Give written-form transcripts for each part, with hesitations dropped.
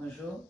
Bonjour.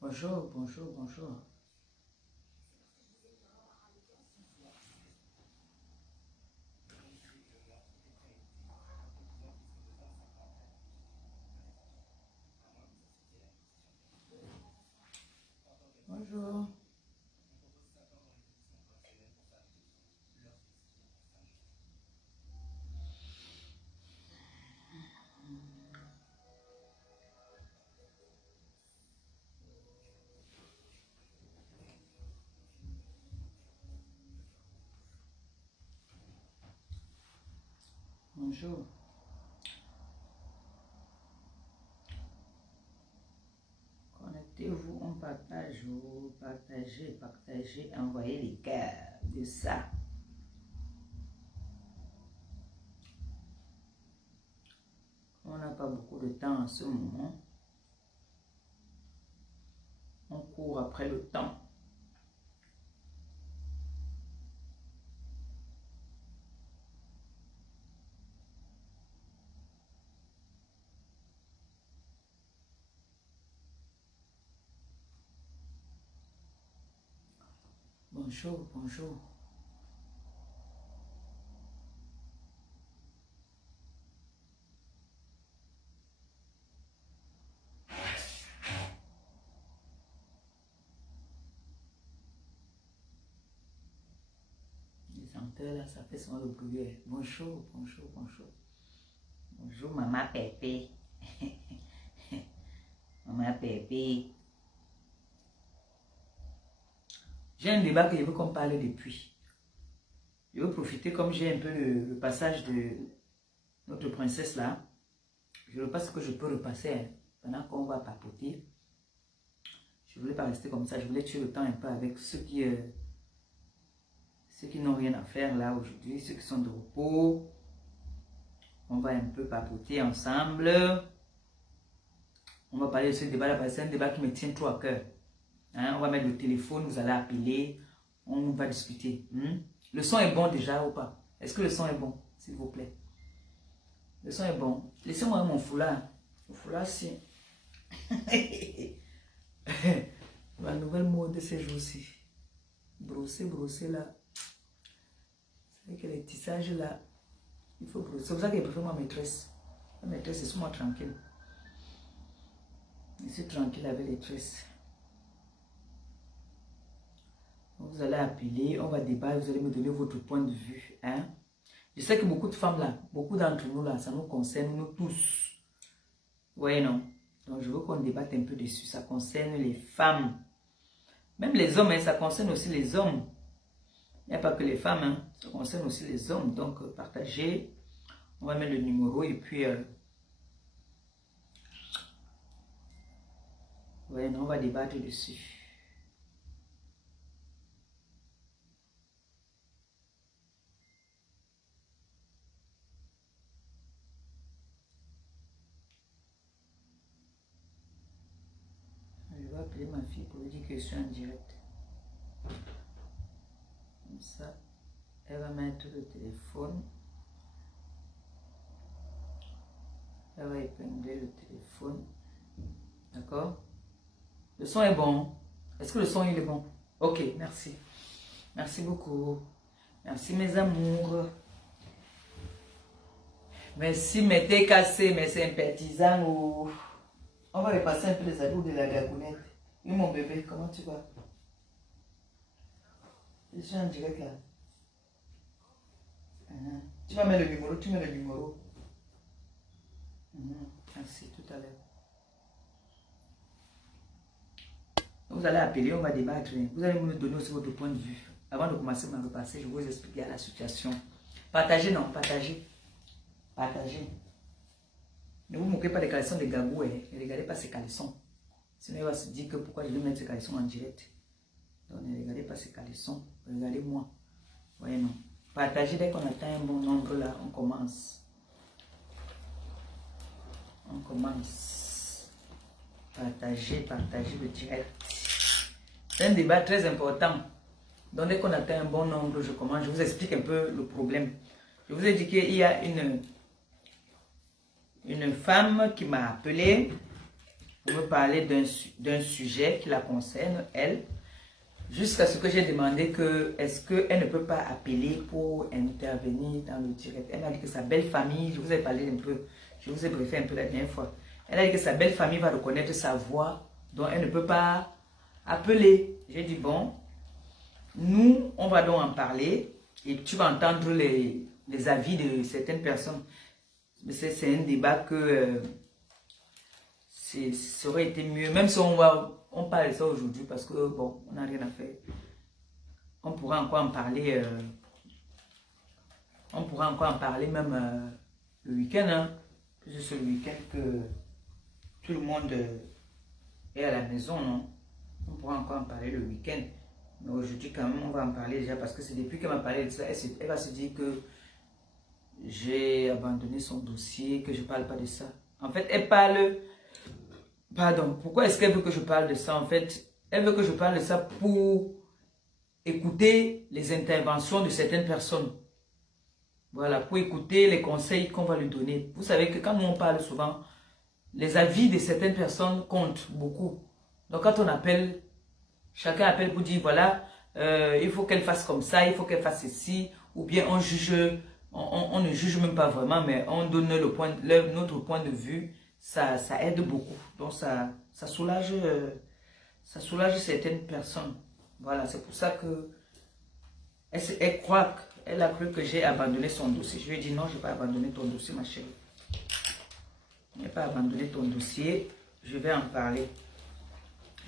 Bonjour, bonjour, bonjour. Bonjour. Bonjour. Connectez-vous, on partage, vous partagez, partagez, envoyez les cœurs de ça. On n'a pas beaucoup de temps en ce moment. On court après le temps. Bonjour, bonjour. Les senteurs là, ça fait souvent le bruit. Bonjour, bonjour, bonjour. Bonjour, maman Pépé. Maman Pépé. J'ai un débat que je veux qu'on parle depuis. Je veux profiter, comme j'ai un peu le passage de notre princesse là. Je repasse ce que je peux repasser hein, pendant qu'on va papoter. Je ne voulais pas rester comme ça. Je voulais tuer le temps un peu avec ceux qui n'ont rien à faire là aujourd'hui, ceux qui sont de repos. On va un peu papoter ensemble. On va parler de ce débat là parce que c'est un débat qui me tient trop à cœur. Hein, on va mettre le téléphone, vous allez appeler, on va discuter. Le son est bon déjà ou pas? Est-ce que le son est bon, s'il vous plaît? Le son est bon. Laissez-moi mon foulard. Mon foulard, c'est la nouvelle mode de ces jours-ci. Brosser, brosser là. C'est vrai que les tissages là, il faut brosser. C'est pour ça que je préfère ma maîtresse. Ma maîtresse, c'est souvent tranquille. Je suis tranquille avec les tresses. Vous allez appeler, on va débattre, vous allez me donner votre point de vue. Hein? Je sais que beaucoup de femmes là, beaucoup d'entre nous là, ça nous concerne, nous tous. Oui, non. Donc je veux qu'on débatte un peu dessus. Ça concerne les femmes. Même les hommes, hein, ça concerne aussi les hommes. Il n'y a pas que les femmes, hein, ça concerne aussi les hommes. Donc partagez. On va mettre le numéro et puis... ouais, non, on va débattre dessus. Je vais appeler ma fille pour lui dire que je suis en direct. Comme ça, elle va mettre le téléphone. Elle va épingler le téléphone. D'accord? Le son est bon. Est-ce que le son il est bon? Ok, merci. Merci beaucoup. Merci mes amours. Merci mes TKC, mes sympathisants. On va repasser un peu les ados de la gagounette. Oui mon bébé, comment tu vas? Je suis en direct là. Tu vas mettre le numéro, tu mets le numéro. Merci, tout à l'heure. Vous allez appeler, on va débattre. Vous allez me donner aussi votre point de vue. Avant de commencer ma repassée, je vais vous expliquer la situation. Partagez, non, partagez. Partagez. Ne vous moquez pas des caleçons de Gabou. Ne regardez pas ces caleçons. Sinon, il va se dire que pourquoi je vais mettre ces caleçons en direct. Donc, ne regardez pas ces caleçons. Regardez-moi. Voyez, non. Partagez dès qu'on atteint un bon nombre là. On commence. On commence. Partagez le direct. C'est un débat très important. Donc, dès qu'on atteint un bon nombre, je commence. Je vous explique un peu le problème. Je vous ai dit qu'il y a une femme qui m'a appelé pour me parler d'un sujet qui la concerne, elle, jusqu'à ce que j'ai demandé que est-ce qu'elle ne peut pas appeler pour intervenir dans le direct. Elle a dit que sa belle famille, je vous ai parlé un peu, je vous ai briefé un peu la dernière fois, elle a dit que sa belle famille va reconnaître sa voix, donc elle ne peut pas appeler. J'ai dit bon, nous, on va donc en parler et tu vas entendre les avis de certaines personnes. C'est un débat que ça aurait été mieux, même si on parle de ça aujourd'hui parce que bon, on n'a rien à faire. On pourra encore en parler, même le week-end, hein. C'est ce week-end que tout le monde est à la maison, non? On pourra encore en parler le week-end. Mais aujourd'hui, quand même, on va en parler déjà parce que c'est depuis qu'elle m'a parlé de ça, elle va se dire que j'ai abandonné son dossier, que je ne parle pas de ça. En fait, elle parle... Pardon, pourquoi est-ce qu'elle veut que je parle de ça? En fait, elle veut que je parle de ça pour écouter les interventions de certaines personnes. Voilà, pour écouter les conseils qu'on va lui donner. Vous savez que quand nous on parle souvent, les avis de certaines personnes comptent beaucoup. Donc quand on appelle, chacun appelle pour dire voilà, il faut qu'elle fasse comme ça, il faut qu'elle fasse ceci, ou bien on juge, on ne juge même pas vraiment, mais on donne notre point de vue, ça aide beaucoup. Donc ça soulage certaines personnes. Voilà, c'est pour ça que elle croit qu'elle a cru que j'ai abandonné son dossier. Je lui ai dit non, je n'ai pas abandonné ton dossier, ma chérie. Je n'ai pas abandonné ton dossier, je vais en parler.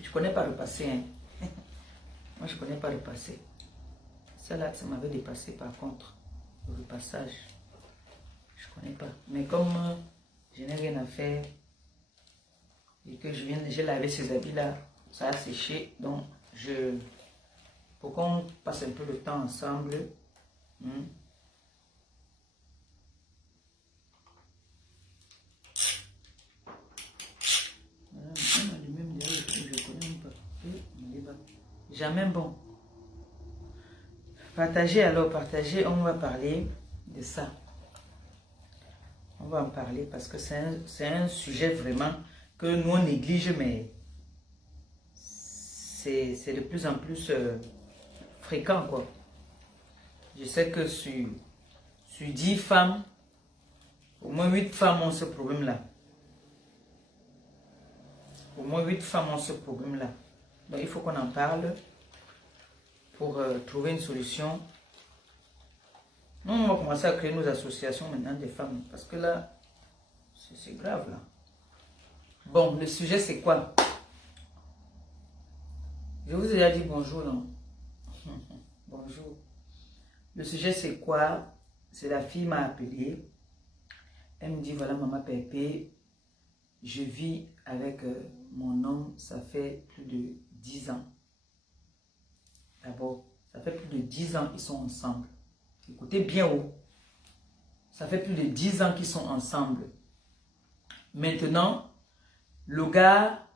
Je ne connais pas le passé. Hein. Moi, je ne connais pas le passé. Ça là, ça m'avait dépassé par contre. Le passage. Je ne connais pas. Mais comme je n'ai rien à faire et que j'ai lavé ces habits-là, ça a séché. Donc, pour qu'on passe un peu le temps ensemble. Jamais bon. Partagez alors, partagez. On va parler de ça. On va en parler parce que c'est un sujet vraiment que nous on néglige, mais c'est de plus en plus fréquent, quoi. Je sais que sur 10 femmes, au moins 8 femmes ont ce problème-là. Au moins 8 femmes ont ce problème-là. Donc il faut qu'on en parle pour trouver une solution. Nous, on va commencer à créer nos associations maintenant des femmes. Parce que là, c'est grave là. Bon, le sujet c'est quoi? Je vous ai déjà dit bonjour, non? Bonjour. Le sujet c'est quoi? C'est la fille m'a appelé. Elle me dit voilà maman Pépé, je vis avec mon homme, ça fait plus de 10 ans. D'abord, ça fait plus de 10 ans qu'ils sont ensemble. Écoutez bien haut. Ça fait plus de 10 ans qu'ils sont ensemble. Maintenant, le gars,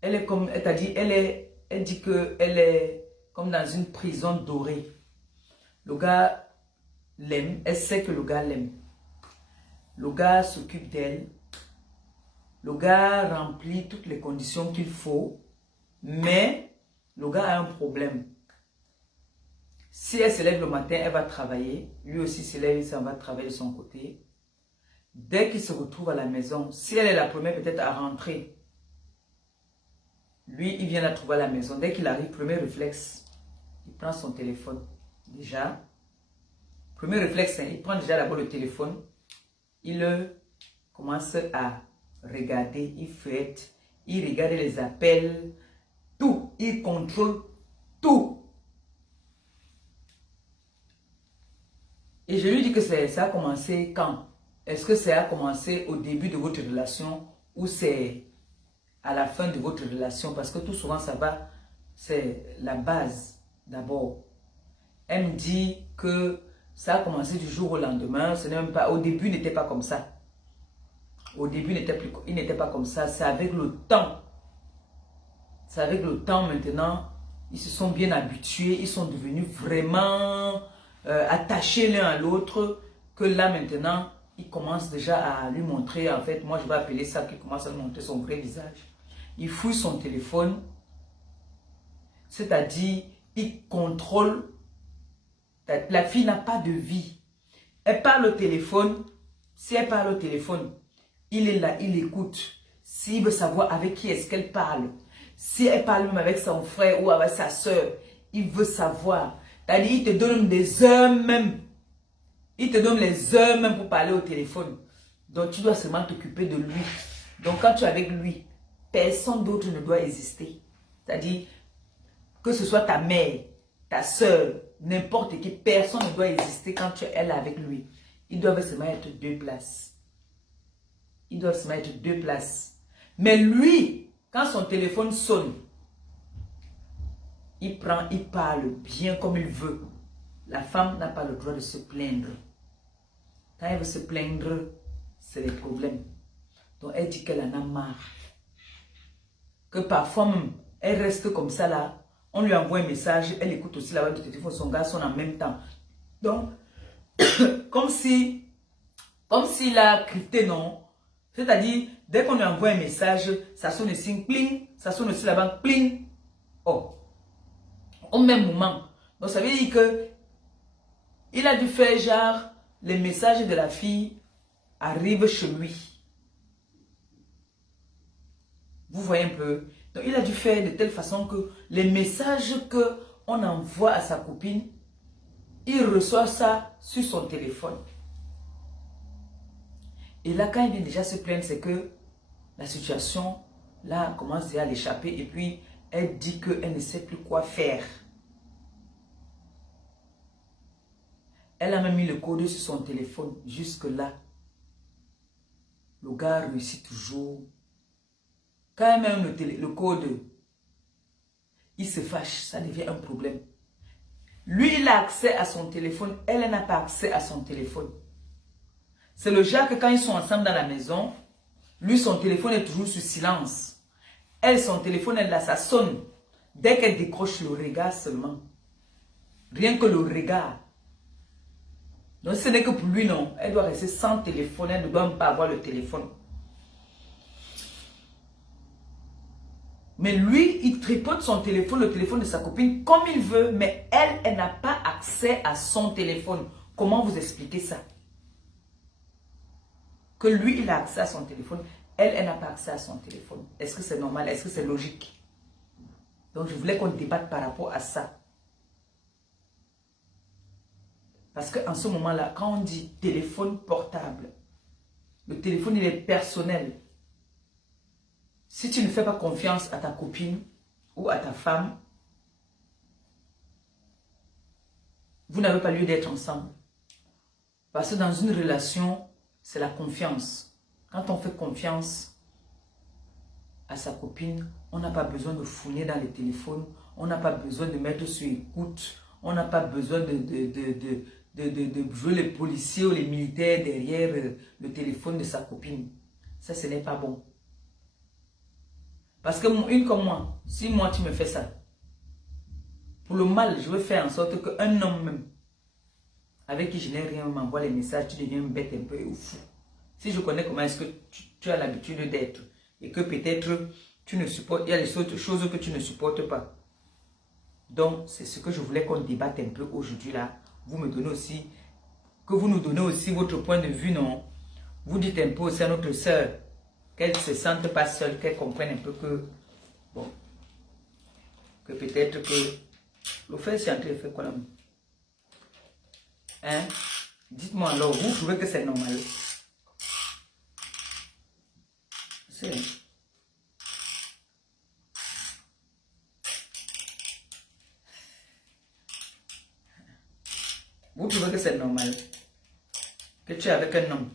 elle est comme, elle t'a dit, elle dit qu'elle est comme dans une prison dorée. Le gars l'aime, elle sait que le gars l'aime. Le gars s'occupe d'elle. Le gars remplit toutes les conditions qu'il faut. Mais le gars a un problème. Si elle se lève le matin, elle va travailler. Lui aussi se lève, il s'en va travailler de son côté. Dès qu'il se retrouve à la maison, si elle est la première peut-être à rentrer, lui, il vient la trouver à la maison. Dès qu'il arrive, premier réflexe, il prend son téléphone. Déjà, premier réflexe, il prend déjà d'abord le téléphone. Il commence à regarder, il feuillette, il regarde les appels, tout, il contrôle tout. Et je lui dis que ça a commencé quand? Est-ce que ça a commencé au début de votre relation ou c'est à la fin de votre relation? Parce que tout souvent ça va, c'est la base d'abord. Elle me dit que ça a commencé du jour au lendemain, ce n'est même pas, au début il n'était pas comme ça. Au début il n'était pas comme ça, c'est avec le temps. C'est avec le temps maintenant, ils se sont bien habitués, ils sont devenus vraiment attachés l'un à l'autre, que là maintenant, il commence déjà à lui montrer, en fait, moi je vais appeler ça, qu'il commence à lui montrer son vrai visage. Il fouille son téléphone, c'est-à-dire, il contrôle. La fille n'a pas de vie. Elle parle au téléphone, si elle parle au téléphone, il est là, il écoute. S'il veut savoir avec qui est-ce qu'elle parle, si elle parle même avec son frère ou avec sa soeur, il veut savoir. C'est-à-dire, il te donne des heures même. Il te donne les heures même pour parler au téléphone. Donc, tu dois seulement t'occuper de lui. Donc, quand tu es avec lui, personne d'autre ne doit exister. C'est-à-dire, que ce soit ta mère, ta soeur, n'importe qui, personne ne doit exister quand tu es elle avec lui. Ils doivent seulement être deux places. Ils doivent seulement être deux places. Mais lui, quand son téléphone sonne, il prend, il parle bien comme il veut. La femme n'a pas le droit de se plaindre. Quand elle veut se plaindre, c'est des problèmes. Donc elle dit qu'elle en a marre. Que parfois même, elle reste comme ça là. On lui envoie un message, elle écoute aussi la voix du téléphone, son gars sonne en même temps. Donc, comme s'il a crypté, non. C'est-à-dire, dès qu'on lui envoie un message, ça sonne ici, pling, ça sonne aussi là-bas, pling. Oh. Au même moment. Donc, ça veut dire que il a dû faire genre, les messages de la fille arrivent chez lui. Vous voyez un peu? Donc, il a dû faire de telle façon que les messages qu'on envoie à sa copine, il reçoit ça sur son téléphone. Et là, quand il vient déjà se plaindre, c'est que la situation, là, commence déjà à l'échapper. Et puis, elle dit qu'elle ne sait plus quoi faire. Elle a même mis le code sur son téléphone. Jusque-là, le gars réussit toujours. Quand même le code, il se fâche, ça devient un problème. Lui, il a accès à son téléphone, elle n'a pas accès à son téléphone. C'est le genre que quand ils sont ensemble dans la maison, lui, son téléphone est toujours sur silence. Elle, son téléphone, elle là, ça sonne. Dès qu'elle décroche le regard seulement. Rien que le regard. Donc, ce n'est que pour lui, non. Elle doit rester sans téléphone, elle ne doit même pas avoir le téléphone. Mais lui, il tripote son téléphone, le téléphone de sa copine, comme il veut, mais elle n'a pas accès à son téléphone. Comment vous expliquez ça? Que lui, il a accès à son téléphone, elle n'a pas accès à son téléphone. Est-ce que c'est normal? Est-ce que c'est logique? Donc, je voulais qu'on débatte par rapport à ça. Parce qu'en ce moment-là, quand on dit téléphone portable, le téléphone, il est personnel. Si tu ne fais pas confiance à ta copine ou à ta femme, vous n'avez pas lieu d'être ensemble. Parce que dans une relation, c'est la confiance. Quand on fait confiance à sa copine, on n'a pas besoin de fouiller dans les téléphones, on n'a pas besoin de mettre sur écoute, on n'a pas besoin de jouer les policiers ou les militaires derrière le téléphone de sa copine. Ça, ce n'est pas bon. Parce que une comme moi, si moi tu me fais ça, pour le mal, je vais faire en sorte qu'un homme même, avec qui je n'ai rien, m'envoie les messages, tu deviens bête un peu ou fou. Si je connais comment est-ce que tu as l'habitude d'être et que peut-être tu ne supportes, il y a des autres choses que tu ne supportes pas. Donc, c'est ce que je voulais qu'on débatte un peu aujourd'hui là. Vous me donnez aussi, que vous nous donnez aussi votre point de vue, non? Vous dites un peu aussi à notre soeur qu'elle ne se sente pas seule, qu'elle comprenne un peu que, bon, que peut-être que Le fait, c'est en train de faire quoi là? Hein? Dites-moi alors, vous trouvez que c'est normal? C'est... Vous trouvez que c'est normal? Que tu es avec un homme.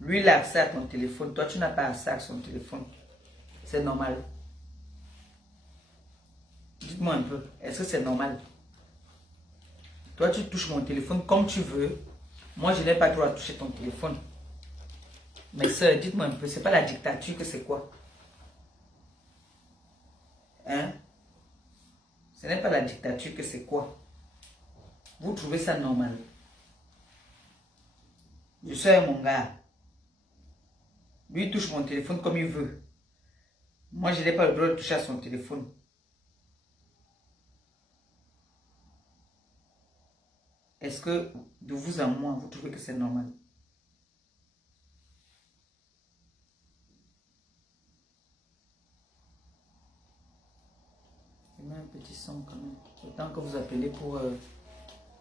Lui, il a accès à ton téléphone. Toi, tu n'as pas accès à son téléphone. C'est normal. Dites-moi un peu, est-ce que c'est normal? Toi, tu touches mon téléphone comme tu veux. Moi, je n'ai pas le droit de toucher ton téléphone. Mais sœur, dites-moi un peu, c'est pas la dictature que c'est quoi? Hein? Ce n'est pas la dictature que c'est quoi? Vous trouvez ça normal? Je suis mon gars. Lui, il touche mon téléphone comme il veut. Moi, je n'ai pas le droit de toucher à son téléphone. Est-ce que, de vous à moi, vous trouvez que c'est normal? Je mets un petit son quand même. Autant que vous appelez pour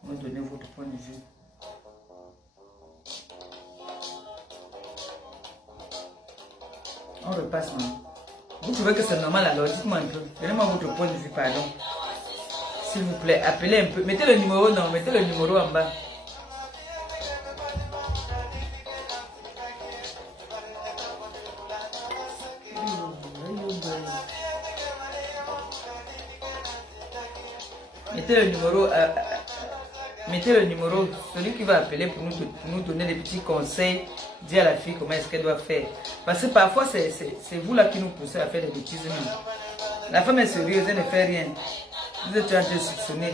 me donner votre point de vue. On repasse maintenant. Vous trouvez que c'est normal alors? Dites-moi un peu. Donnez-moi votre point de vue, pardon. S'il vous plaît, appelez un peu. Mettez le numéro, non, mettez le numéro en bas. Mettez le numéro, celui qui va appeler pour nous donner des petits conseils, dire à la fille comment est-ce qu'elle doit faire. Parce que parfois, c'est vous là qui nous poussez à faire des bêtises. La femme est sérieuse, elle ne fait rien. Vous êtes en train de soupçonner.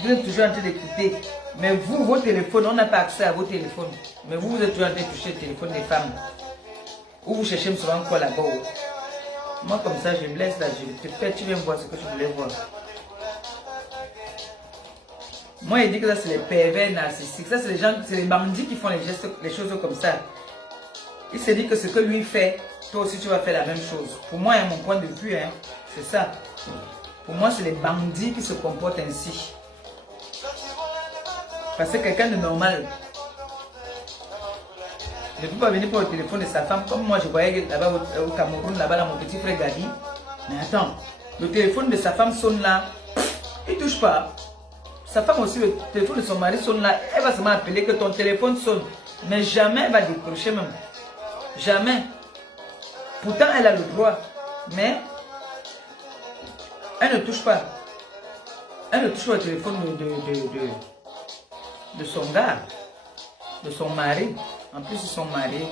Vous êtes toujours en train d'écouter. Mais vous, vos téléphones, on n'a pas accès à vos téléphones. Mais vous, vous êtes toujours en train de toucher le téléphone des femmes. Ou vous cherchez souvent quoi là-bas. Moi, comme ça, je me laisse là. Je te fais, tu viens voir ce que tu voulais voir. Moi, il dit que ça, c'est les pervers narcissiques. Ça, c'est les gens, c'est les bandits qui font les gestes, les choses comme ça. Il se dit que ce que lui fait, toi aussi, tu vas faire la même chose. Pour moi, à mon point de vue, hein, c'est ça. Pour moi, c'est les bandits qui se comportent ainsi. Parce que quelqu'un de normal ne peut pas venir pour le téléphone de sa femme. Comme moi, je voyais là-bas au Cameroun, là-bas, mon petit frère Gadi. Mais attends, le téléphone de sa femme sonne là. Il ne touche pas. Sa femme aussi, le téléphone de son mari sonne là. Elle va seulement appeler que ton téléphone sonne. Mais jamais elle va décrocher même. Jamais. Pourtant, elle a le droit. Mais elle ne touche pas. Elle ne touche pas au téléphone de son gars. De son mari. En plus, ils sont mariés.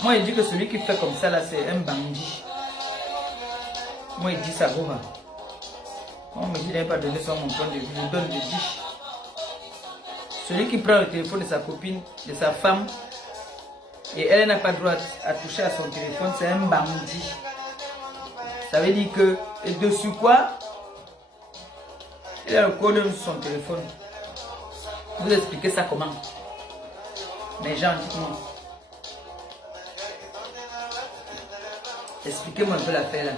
Moi, il dit que celui qui fait comme ça là, c'est un bandit. Moi, il dit ça, Goma. On me dit de ne pas donner ça mon point de vue. Je donne le dit. Celui qui prend le téléphone de sa copine, de sa femme, et elle n'a pas le droit à toucher à son téléphone, c'est un bandit. Ça veut dire que, et dessus quoi, il a le code sur son téléphone. Vous expliquez ça comment? Mais gens, dites-moi. Expliquez-moi un peu l'affaire là.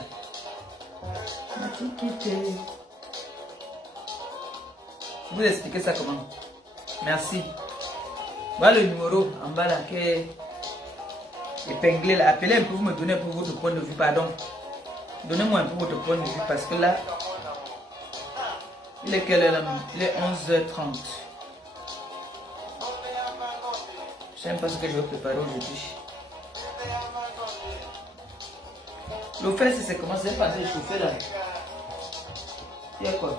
Vous expliquez ça comment? Merci. Voilà le numéro en bas là qui est épinglé là. Appelez un peu, vous me donnez un peu votre point de vue, pardon. Donnez-moi un peu votre point de vue parce que là, il est quelle heure là? Il est 11h30. Je sais même pas ce que je vais préparer aujourd'hui. Le fait, c'est comment c'est pas de chauffer là. Il y a quoi?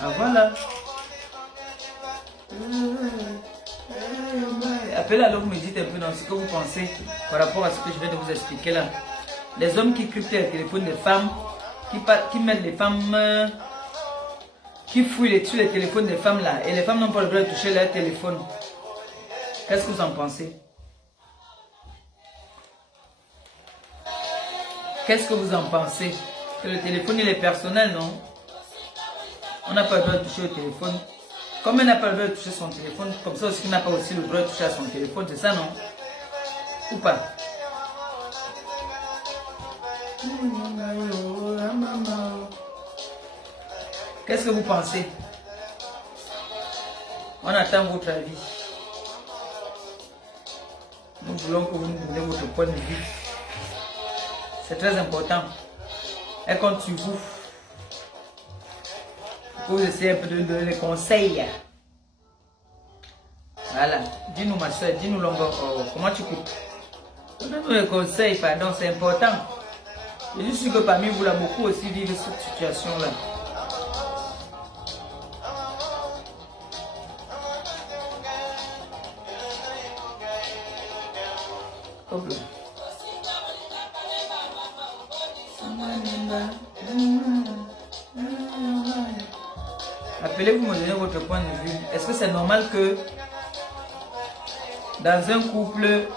Ah voilà. Appelez alors, vous me dites un peu dans ce que vous pensez par rapport à ce que je viens de vous expliquer là. Les hommes qui cryptent les téléphones des femmes, qui mettent les femmes, qui fouillent sur les téléphones des femmes là, et les femmes n'ont pas le droit de toucher leur téléphone. Qu'est-ce que vous en pensez? Qu'est-ce que vous en pensez? Que le téléphone il est personnel, non? On n'a pas le droit de toucher au téléphone. Comme elle n'a pas le droit de toucher son téléphone, comme ça aussi, il n'a pas aussi le droit de toucher à son téléphone, c'est ça, non? Ou pas? Qu'est-ce que vous pensez? On attend votre avis. Nous voulons que vous nous donniez votre point de vue. C'est très important. Elle compte sur vous. Vous essayez un peu de donner des conseils. Voilà. Dis-nous, ma soeur, dis-nous, Longo, comment tu coupes? Donne-nous des conseils, pardon, c'est important. Je suis sûr que parmi vous, là, beaucoup aussi vivent cette situation-là. Hop là. Appelez-vous me donner votre point de vue. Est-ce que c'est normal que dans un couple,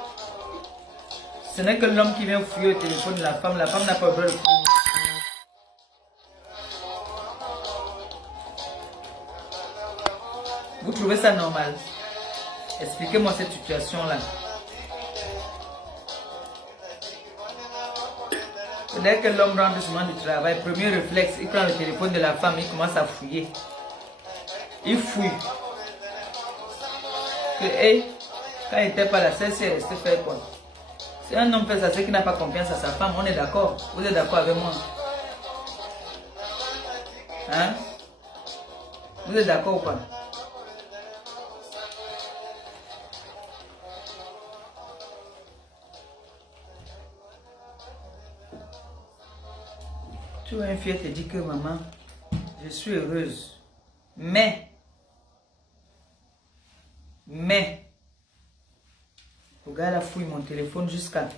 ce n'est que l'homme qui vient fouiller au téléphone de la femme n'a pas le droit de fouiller. Vous trouvez ça normal? Expliquez-moi cette situation-là. Dès que l'homme rentre souvent du travail, premier réflexe, il prend le téléphone de la femme, il commence à fouiller. Il fouille. Que, quand il n'était pas là, c'est resté faire quoi? Si un homme fait ça, c'est qu'il n'a pas confiance à sa femme, on est d'accord. Vous êtes d'accord avec moi? Hein? Vous êtes d'accord ou pas? Tu vois, une fille te dit que maman, je suis heureuse. Mais, le gars là fouille mon téléphone jusqu'à...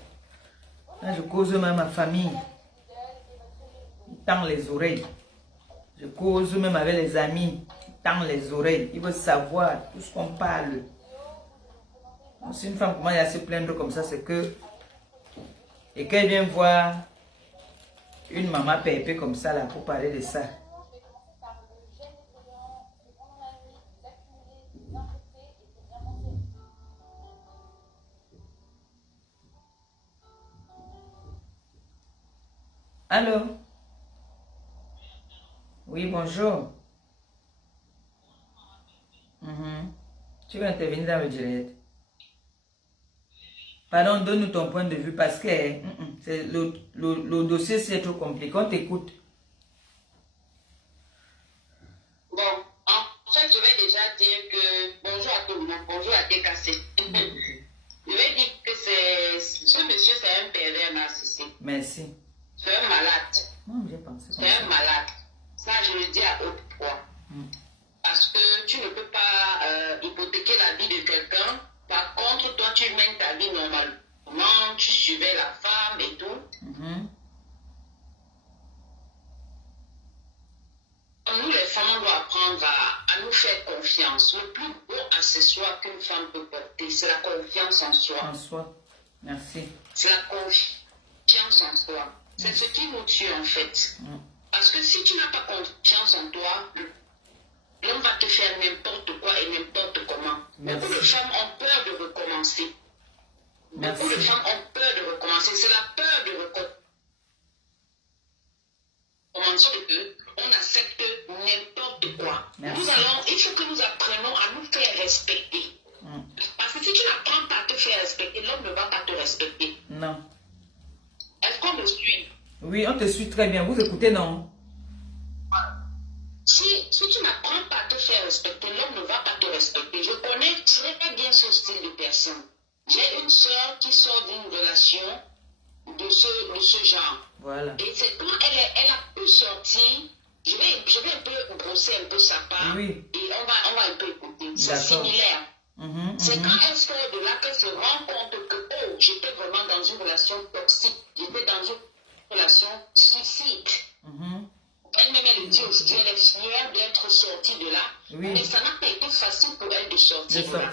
Quand je cause même à ma famille, il tend les oreilles. Je cause même avec les amis, il tend les oreilles. Il veut savoir tout ce qu'on parle. Donc, si une femme commence à se plaindre comme ça, c'est que... Et qu'elle vient voir une maman pépée comme ça là pour parler de ça. Allô? Oui, bonjour. Tu veux intervenir dans le direct? Pardon, donne-nous ton point de vue parce que le dossier c'est trop compliqué. On t'écoute. Bon, en fait, je vais déjà dire que bonjour à tout le monde, bonjour à TKC. Je vais dire que ce monsieur, c'est un pervers narcissique. Merci. C'est un malade. Non, j'ai pensé. C'est un malade. Ça, je le dis à haute voix. Parce que tu ne peux pas hypothéquer la vie de quelqu'un. Par contre, toi, tu mènes ta vie normalement, tu suivais la femme et tout. Nous, les femmes, on doit apprendre à nous faire confiance. Le plus beau accessoire qu'une femme peut porter, c'est la confiance en soi. En soi. Merci. C'est la confiance en soi. C'est ce qui nous tue, en fait. Parce que si tu n'as pas confiance en toi, l'homme va te faire n'importe quoi et n'importe comment. Merci. Beaucoup de femmes ont peur de recommencer. Merci. Beaucoup de femmes ont peur de recommencer. C'est la peur de recommencer qu'on accepte n'importe quoi. Merci. Il faut que nous apprenions à nous faire respecter. Parce que si tu n'apprends pas à te faire respecter, l'homme ne va pas te respecter. Non. Est-ce qu'on me suit? Oui, on te suit très bien. Vous écoutez, non? Si tu n'apprends pas à te faire respecter, l'homme ne va pas te respecter. Je connais très bien ce style de personne. J'ai une soeur qui sort d'une relation de ce genre. Voilà. Et c'est quand elle a pu sortir, je vais un peu brosser un peu sa part. Oui. Et on va un peu écouter. C'est similaire. C'est quand elle sort de là qu'elle se rend compte que j'étais vraiment dans une relation toxique. J'étais dans une relation suicide. Elle-même, elle le dit aujourd'hui, elle est fière d'être sortie de là. Oui. Mais ça n'a pas été facile pour elle de sortir de là.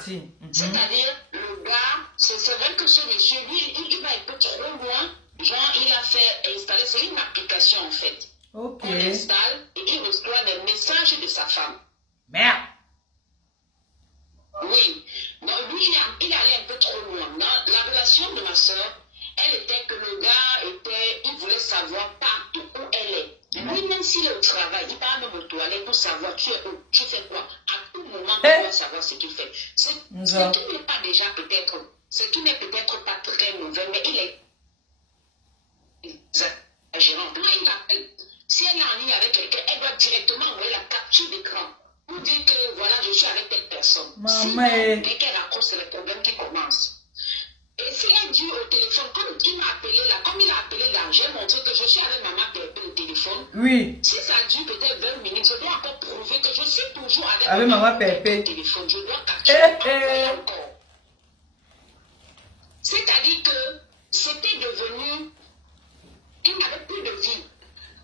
C'est-à-dire, le gars, c'est vrai que ce monsieur, lui, il va un peu trop loin. Genre, il a fait installer, c'est une application en fait. Ok. On l'installe et il reçoit les messages de sa femme. Merde. s'il est au travail, il va même aux toilettes pour savoir tu es où, tu fais quoi. À tout moment, il doit savoir ce qu'il fait. Ce qui n'est pas déjà peut-être, ce qui n'est peut-être pas très mauvais, mais il est exagérant. Quand il appelle, si elle est en ligne avec quelqu'un, elle doit directement envoyer la capture d'écran pour dire que voilà, je suis avec telle personne. Sinon, dès qu'elle raccroche, c'est le problème qui commence. Et si elle dit au téléphone, comme il m'a appelé là, comme il a appelé là, j'ai montré que je suis avec maman Pépé au téléphone. Oui. Si ça dure peut-être 20 minutes, je dois encore prouver que je suis toujours avec maman Pépé au téléphone. Je dois capturer encore. C'est-à-dire que c'était devenu, il n'avait plus de vie.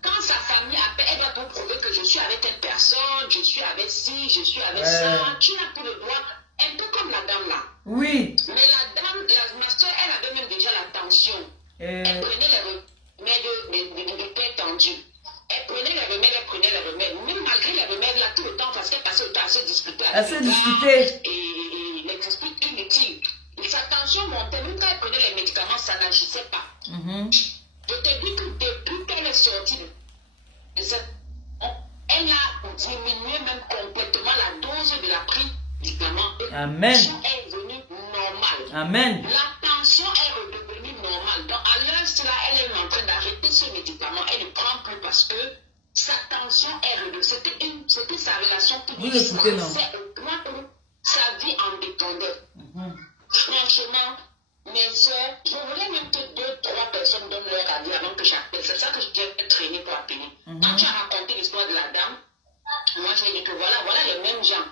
Quand sa famille appelle, elle doit tout prouver que je suis avec telle personne, je suis avec ci, je suis avec ça. Tu n'as plus le droit, un peu comme la dame là. Oui. Mais la dame, ma soeur, elle avait même déjà la tension. Elle prenait les remèdes de tête tendue. Elle prenait les remèdes, Même malgré les remèdes, là, tout le temps, parce qu'elle passait le temps à se disputer. Et les disputes inutiles. Et sa tension montait. Même quand elle prenait les médicaments, ça n'agissait pas. Je te dis que depuis qu'elle est sortie, elle a diminué même complètement la dose de la prise du médicament. Amen. La tension est devenue normale. Amen. La tension est redevenue normale. Donc, à l'heure cela, elle est en train d'arrêter ce médicament. Elle ne prend plus parce que sa tension est redevenue. C'était sa relation qui disparaissait au point où sa vie en dépendait. Franchement, mes soeurs, je voulais même que 2-3 personnes donnent leur avis avant que j'appelle. C'est ça que j'ai traîné pour appeler. Quand tu as raconté l'histoire de la dame, moi j'ai dit que voilà les mêmes gens.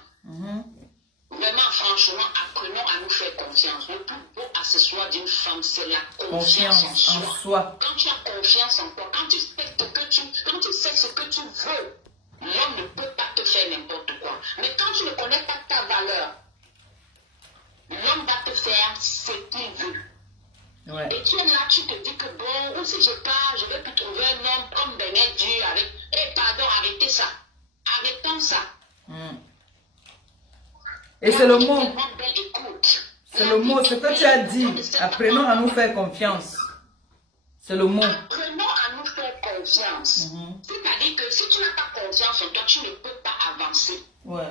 Vraiment, franchement, apprenons à nous faire confiance. Le plus beau accessoire d'une femme, c'est la confiance en soi. Quand tu as confiance en toi, quand tu sais ce que tu veux, l'homme ne peut pas te faire n'importe quoi. Mais quand tu ne connais pas ta valeur, l'homme va te faire ce qu'il veut. Ouais. Et tu es là, tu te dis que bon, ou si je pars, je vais plus trouver un homme comme Benet Dieu avec. Pardon, arrêtez ça. Arrêtons ça. Et c'est le mot. C'est le mot, ce que tu as dit. Apprenons à nous faire confiance. C'est le mot. Apprenons à nous faire confiance. C'est-à-dire que si tu n'as pas confiance en toi, tu ne peux pas avancer. Ouais.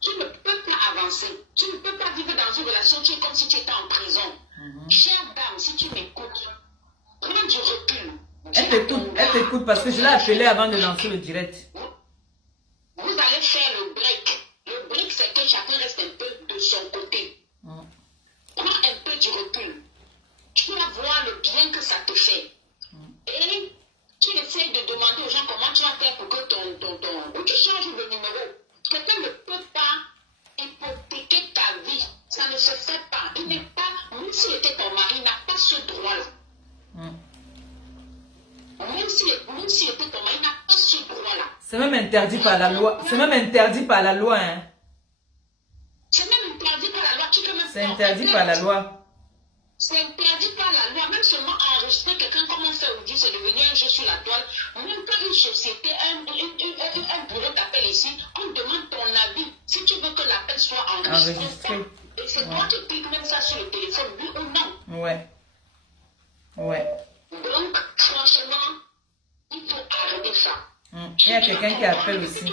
Tu ne peux pas avancer. Tu ne peux pas vivre dans une relation, tu es comme si tu étais en prison. Chère dame, si tu m'écoutes, prends du recul. Elle t'écoute parce que je l'ai appelée avant de lancer le direct. Vous allez faire le break. Le break, c'est que chacun reste un peu de son côté. Prends un peu du recul. Tu vas voir le bien que ça te fait. Et tu essaies de demander aux gens comment tu vas faire pour que ou tu changes de numéro. Quelqu'un ne peut pas hypothéquer ta vie. Ça ne se fait pas. Il n'est pas, même s'il était ton mari, il n'a pas ce droit-là. Même s'il était ton mari, il n'a pas ce droit-là. C'est même interdit par la loi. C'est même interdit par la loi. Hein. C'est même interdit par la loi. C'est interdit par la loi. C'est interdit par la loi. Même seulement enregistrer quelqu'un comme on fait aujourd'hui, c'est devenu un jeu sur la toile. Même quand une société, un bureau t'appelle ici, on demande ton avis. Si tu veux que l'appel soit enregistré. Et c'est toi qui cliques même ça sur le téléphone, oui ou non. Ouais. Donc, franchement, il faut arrêter ça. Il y a quelqu'un qui appelle aussi. Si tu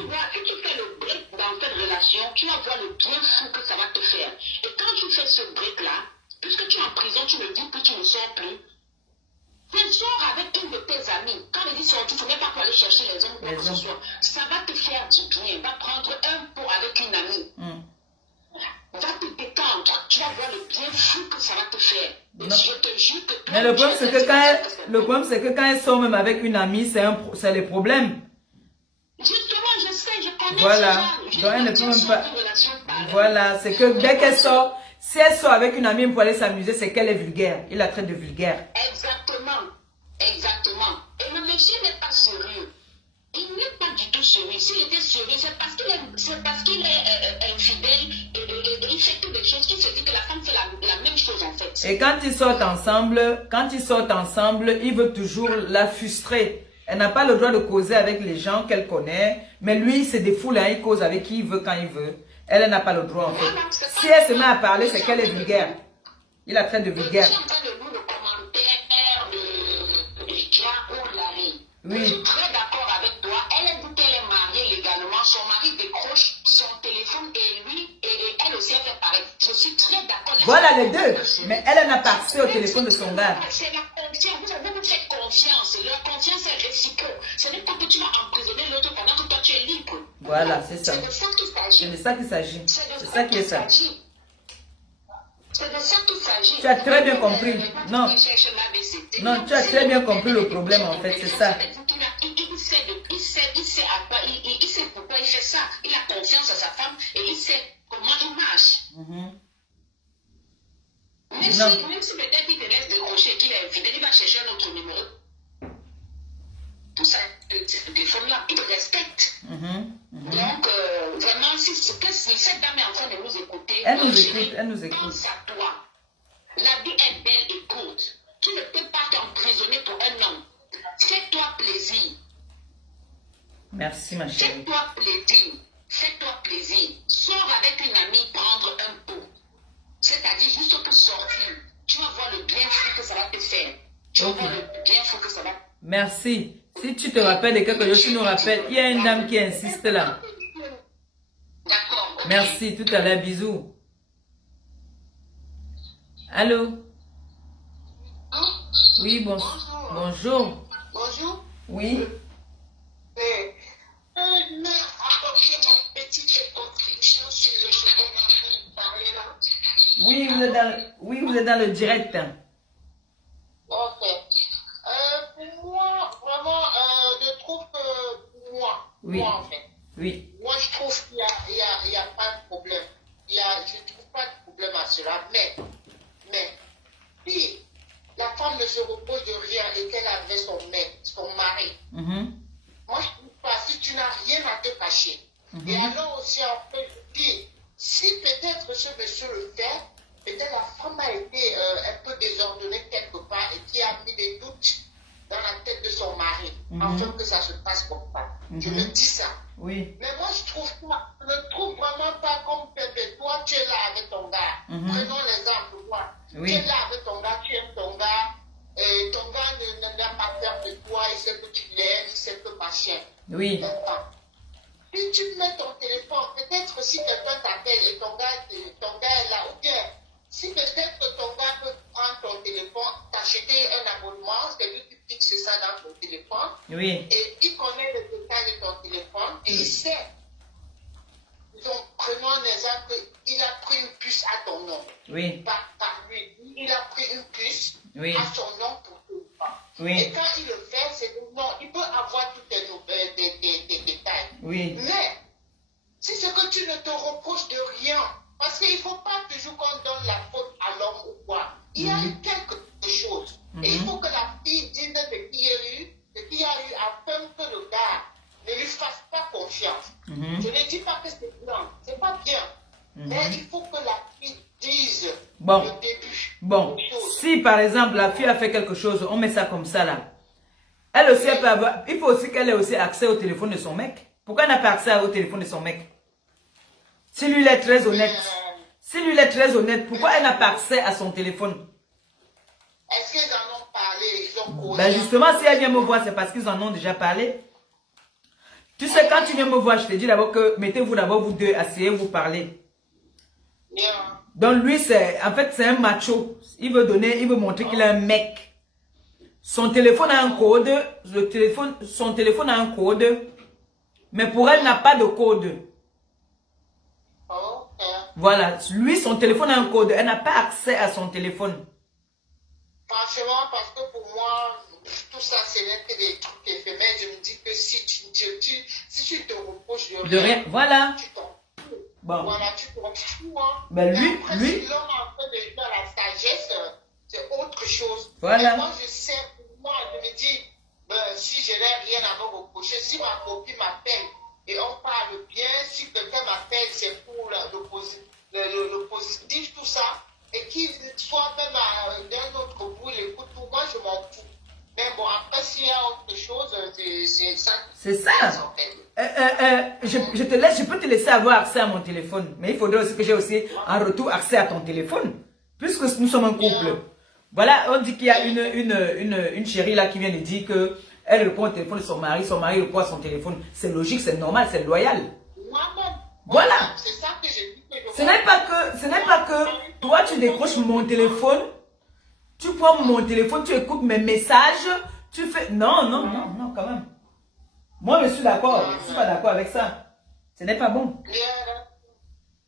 fais le break dans cette relation, tu vas voir le bien fou que ça va te faire. Et quand tu fais ce break-là, puisque tu es en prison, tu me dis que tu ne sors plus. Tu sors avec une de tes amies. Quand elle dit sortir, tu ne fais pas pour aller chercher les hommes ou quoi que ce soit. Ça va te faire du bien. Va prendre un pot avec une amie. Va te détendre. Tu vas voir le bien fou que ça va te faire. Et je te jure que toi, mais le problème, c'est que quand elle sort même avec une amie, c'est le problème. Justement, je sais, je connais. Voilà. Donc elle ne peut même pas. Voilà, c'est que dès qu'elle sort, si elle sort avec une amie pour aller s'amuser, c'est qu'elle est vulgaire. Il la traite de vulgaire. Exactement. Et le monsieur n'est pas sérieux. Il n'est pas du tout sérieux. S'il était sérieux, c'est parce qu'il est infidèle et il fait que des choses qui se dit que la femme fait la même chose en fait. Et quand ils sortent ensemble, il veut toujours la frustrer. Elle n'a pas le droit de causer avec les gens qu'elle connaît, mais lui, c'est des foules, hein, il cause avec qui il veut, quand il veut. Elle n'a pas le droit en fait. Voilà, si elle se met à parler, c'est qu'elle est vulgaire. Il la traite de vulgaire. Je suis en train de lire le commentaire de Jean ou Larry. Oui. Je suis très d'accord Voilà les deux. Mais elle n'a pas accès au téléphone de son gars. C'est la confiance. Vous faites confiance. Leur confiance est réciproque. Ce n'est pas que tu vas emprisonner l'autre pendant que toi tu es libre. Voilà, c'est ça. C'est de ça qu'il s'agit. C'est de ça qu'il s'agit. C'est ça qui est ça. C'est de ça qu'il s'agit. Tu as très bien compris. Non. Non, tu as très bien compris le problème en fait, c'est ça. Il sait à quoi, il sait pourquoi il fait ça. Il a confiance à sa femme et il sait comment il marche. Même si peut-être il te laisse décrocher qu'il est infidèle, il va chercher un autre numéro. Tout ça, ce téléphone-là, il te respecte. Donc, vraiment, si cette dame est en train de nous écouter, elle nous écoute. Pense à toi. La vie est belle et courte. Tu ne peux pas t'emprisonner pour un homme. Fais-toi plaisir. Merci, ma chérie. Fais-toi plaisir. Fais-toi plaisir. Sors avec une amie prendre un pot. C'est-à-dire juste pour sortir. Tu vas voir le bien fou que ça va te faire. Tu vas voir le bien fou que ça va. Merci. Si tu te rappelles de quelque chose, tu nous rappelles. Il y a une dame qui insiste là. D'accord. Okay. Merci. Tout à l'heure. Bisous. Allô? Oui, bonjour. Bonjour. Bonjour. Oui. Apporter ma petite contribution sur le chocolat dont vous parlez là. Oui, vous êtes dans le direct. Ok. Pour moi, vraiment, je trouve que moi en fait. Oui. Moi, je trouve qu'il n'y a pas de problème. Je ne trouve pas de problème à cela. Mais, si la femme ne se repose de rien et qu'elle avait son mari, moi, je ne trouve pas, si tu n'as rien à te cacher. Et alors aussi, en fait, je dis, si peut-être ce monsieur le fait, peut-être la femme a été un peu désordonnée quelque part et qui a mis des doutes dans la tête de son mari, afin que ça se passe comme ça. Je me dis ça. Oui. Mais moi, je ne trouve vraiment pas comme Pépé. Toi, tu es là avec ton gars. Prenons l'exemple, moi. Oui. Tu es là avec ton gars, tu aimes ton gars. Et ton gars n'a pas peur de toi, il sait que tu l'aimes, il sait que machin. Oui. Si tu mets ton téléphone, peut-être si quelqu'un t'appelle et ton gars est là, ou bien si peut-être que ton gars peut prendre ton téléphone, t'acheter un abonnement, c'est lui qui fixe ça dans ton téléphone. Oui. Et il connaît le détail de ton téléphone et il sait. Donc, prenons un exemple, il a pris une puce à ton nom. Oui. Par lui. Il a pris une puce à son nom pour tout. Oui. Et quand il le fait, c'est non, il peut avoir tous tes détails. Oui. Mais, si c'est que tu ne te reproches de rien, parce qu'il ne faut pas toujours qu'on donne la faute à l'homme ou quoi. Il y a eu quelque chose. Et il faut que la fille dise ce qu'il y a eu afin que le gars ne lui fasse pas confiance. Je ne dis pas que c'est bien, c'est pas bien. Mais il faut que la fille dise le début. Bon, si par exemple la fille a fait quelque chose, on met ça comme ça là. Elle aussi, elle peut avoir, il faut aussi qu'elle ait aussi accès au téléphone de son mec. Pourquoi elle n'a pas accès au téléphone de son mec? Si lui il est très honnête, pourquoi elle n'a pas accès à son téléphone? Est-ce qu'ils en ont parlé? Ils ont causé? Ben justement, si elle vient me voir, c'est parce qu'ils en ont déjà parlé. Tu sais, quand tu viens me voir, je te dis d'abord que mettez-vous d'abord vous deux, asseyez-vous parler. Donc lui, en fait, c'est un macho. Il veut montrer qu'il est un mec. Son téléphone a un code, son téléphone a un code, mais pour elle, n'a pas de code. Voilà, lui, son téléphone a un code, elle n'a pas accès à son téléphone. Franchement, parce que pour moi, tout ça, ce n'est que des trucs éphémères. Je me dis que si tu te reproches de rien, voilà. Tu t'en fous. Bon. Voilà, tu t'en fous. Hein. Ben lui, après, si l'homme est en train de jouer à la sagesse, c'est autre chose. Voilà. Mais moi, je sais, moi, je me dis, si je n'ai rien à me reprocher, si ma copine m'appelle et on parle bien, si quelqu'un m'appelle, c'est pour le positif, tout ça, et qu'il soit même d'un autre bout, il écoute tout, moi, je m'en fous. Mais bon, après, s'il y a autre chose, c'est ça. C'est ça. Je te laisse, je peux te laisser avoir accès à mon téléphone. Mais il faudrait aussi que j'ai aussi en retour accès à ton téléphone. Puisque nous sommes un couple. Voilà, on dit qu'il y a une chérie là qui vient de dire que elle répond au téléphone de son mari répond à son téléphone. C'est logique, c'est normal, c'est loyal. Moi-même. Voilà. C'est ça que je dis. Ce n'est pas que toi tu décroches mon téléphone, tu prends mon téléphone, tu écoutes mes messages, tu fais... Non, non, non, non, quand même. Moi, je suis d'accord. Je ne suis pas d'accord avec ça. Ce n'est pas bon.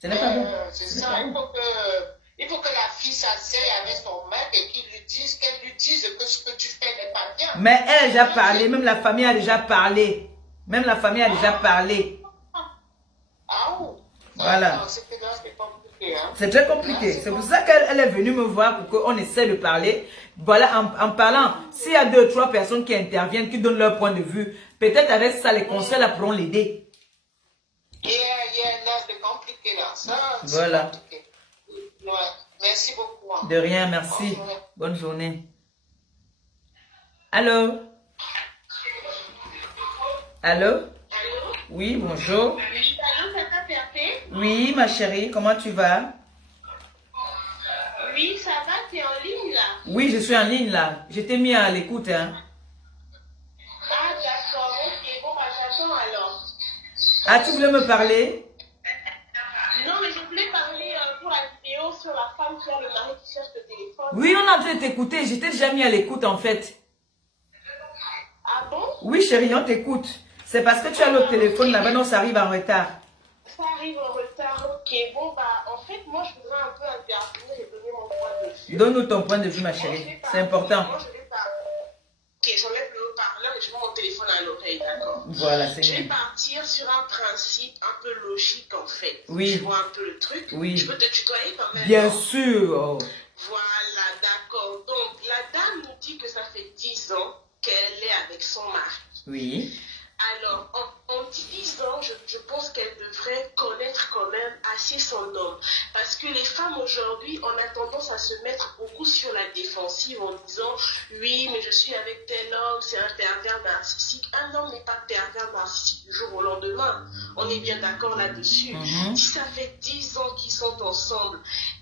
Ce n'est pas bon. C'est ça. Il faut que la fille s'asseye avec son mec et qu'elle lui dise que ce que tu fais n'est pas bien. Mais elle a déjà parlé. Même la famille a déjà parlé. Même la famille a déjà parlé. Ah oui. Voilà. C'est compliqué. Hein? C'est très compliqué. C'est pour ça qu'elle est venue me voir pour qu'on essaie de parler. Voilà, en parlant, s'il y a 2 ou 3 personnes qui interviennent, qui donnent leur point de vue, peut-être avec ça, les conseils là pourront l'aider. Non, c'est compliqué là. Ça, voilà. Compliqué. Ouais. Merci beaucoup. Hein. De rien, merci. Bonne journée. Allô? Allô? Oui, bonjour. Oui, ma chérie, comment tu vas? Oui, ça va, tu es en ligne là? Oui, je suis en ligne là. Je t'ai mis à l'écoute. Hein. Ah, d'accord, ok, bon, bah, j'attends alors. Ah, tu voulais me parler? Non, mais je voulais parler pour la vidéo sur la femme qui a le mari qui cherche le téléphone. Oui, on est en train de t'écouter. J'étais déjà mis à l'écoute en fait. Ah bon? Oui, chérie, on t'écoute. C'est parce que tu as le téléphone là-bas, non, ça arrive en retard. Ça arrive en retard, ok. Bon, bah, en fait, moi, je voudrais un peu intervenir et donner mon point de vue. Donne-nous ton point de vue, ma chérie. C'est important. Moi, je vais parler. Ok, j'enlève le haut-parleur et je mets mon téléphone à l'oreille, d'accord? Voilà, c'est Je vais mieux. partir sur un principe un peu logique, en fait. Oui. Tu vois un peu le truc? Oui. Je peux te tutoyer quand même? Bien non? sûr. Oh. Voilà, d'accord. Donc, la dame nous dit que ça fait 10 ans qu'elle est avec son mari. Oui. Alors, en 10 ans, je pense qu'elle devrait connaître quand même assez son homme. Parce que les femmes aujourd'hui, on a tendance à se mettre beaucoup sur la défensive en disant « Oui, mais je suis avec tel homme, c'est un pervers narcissique. » Un homme n'est pas pervers narcissique du jour au lendemain. On est bien d'accord là-dessus. Si ça fait 10 ans qu'ils sont ensemble,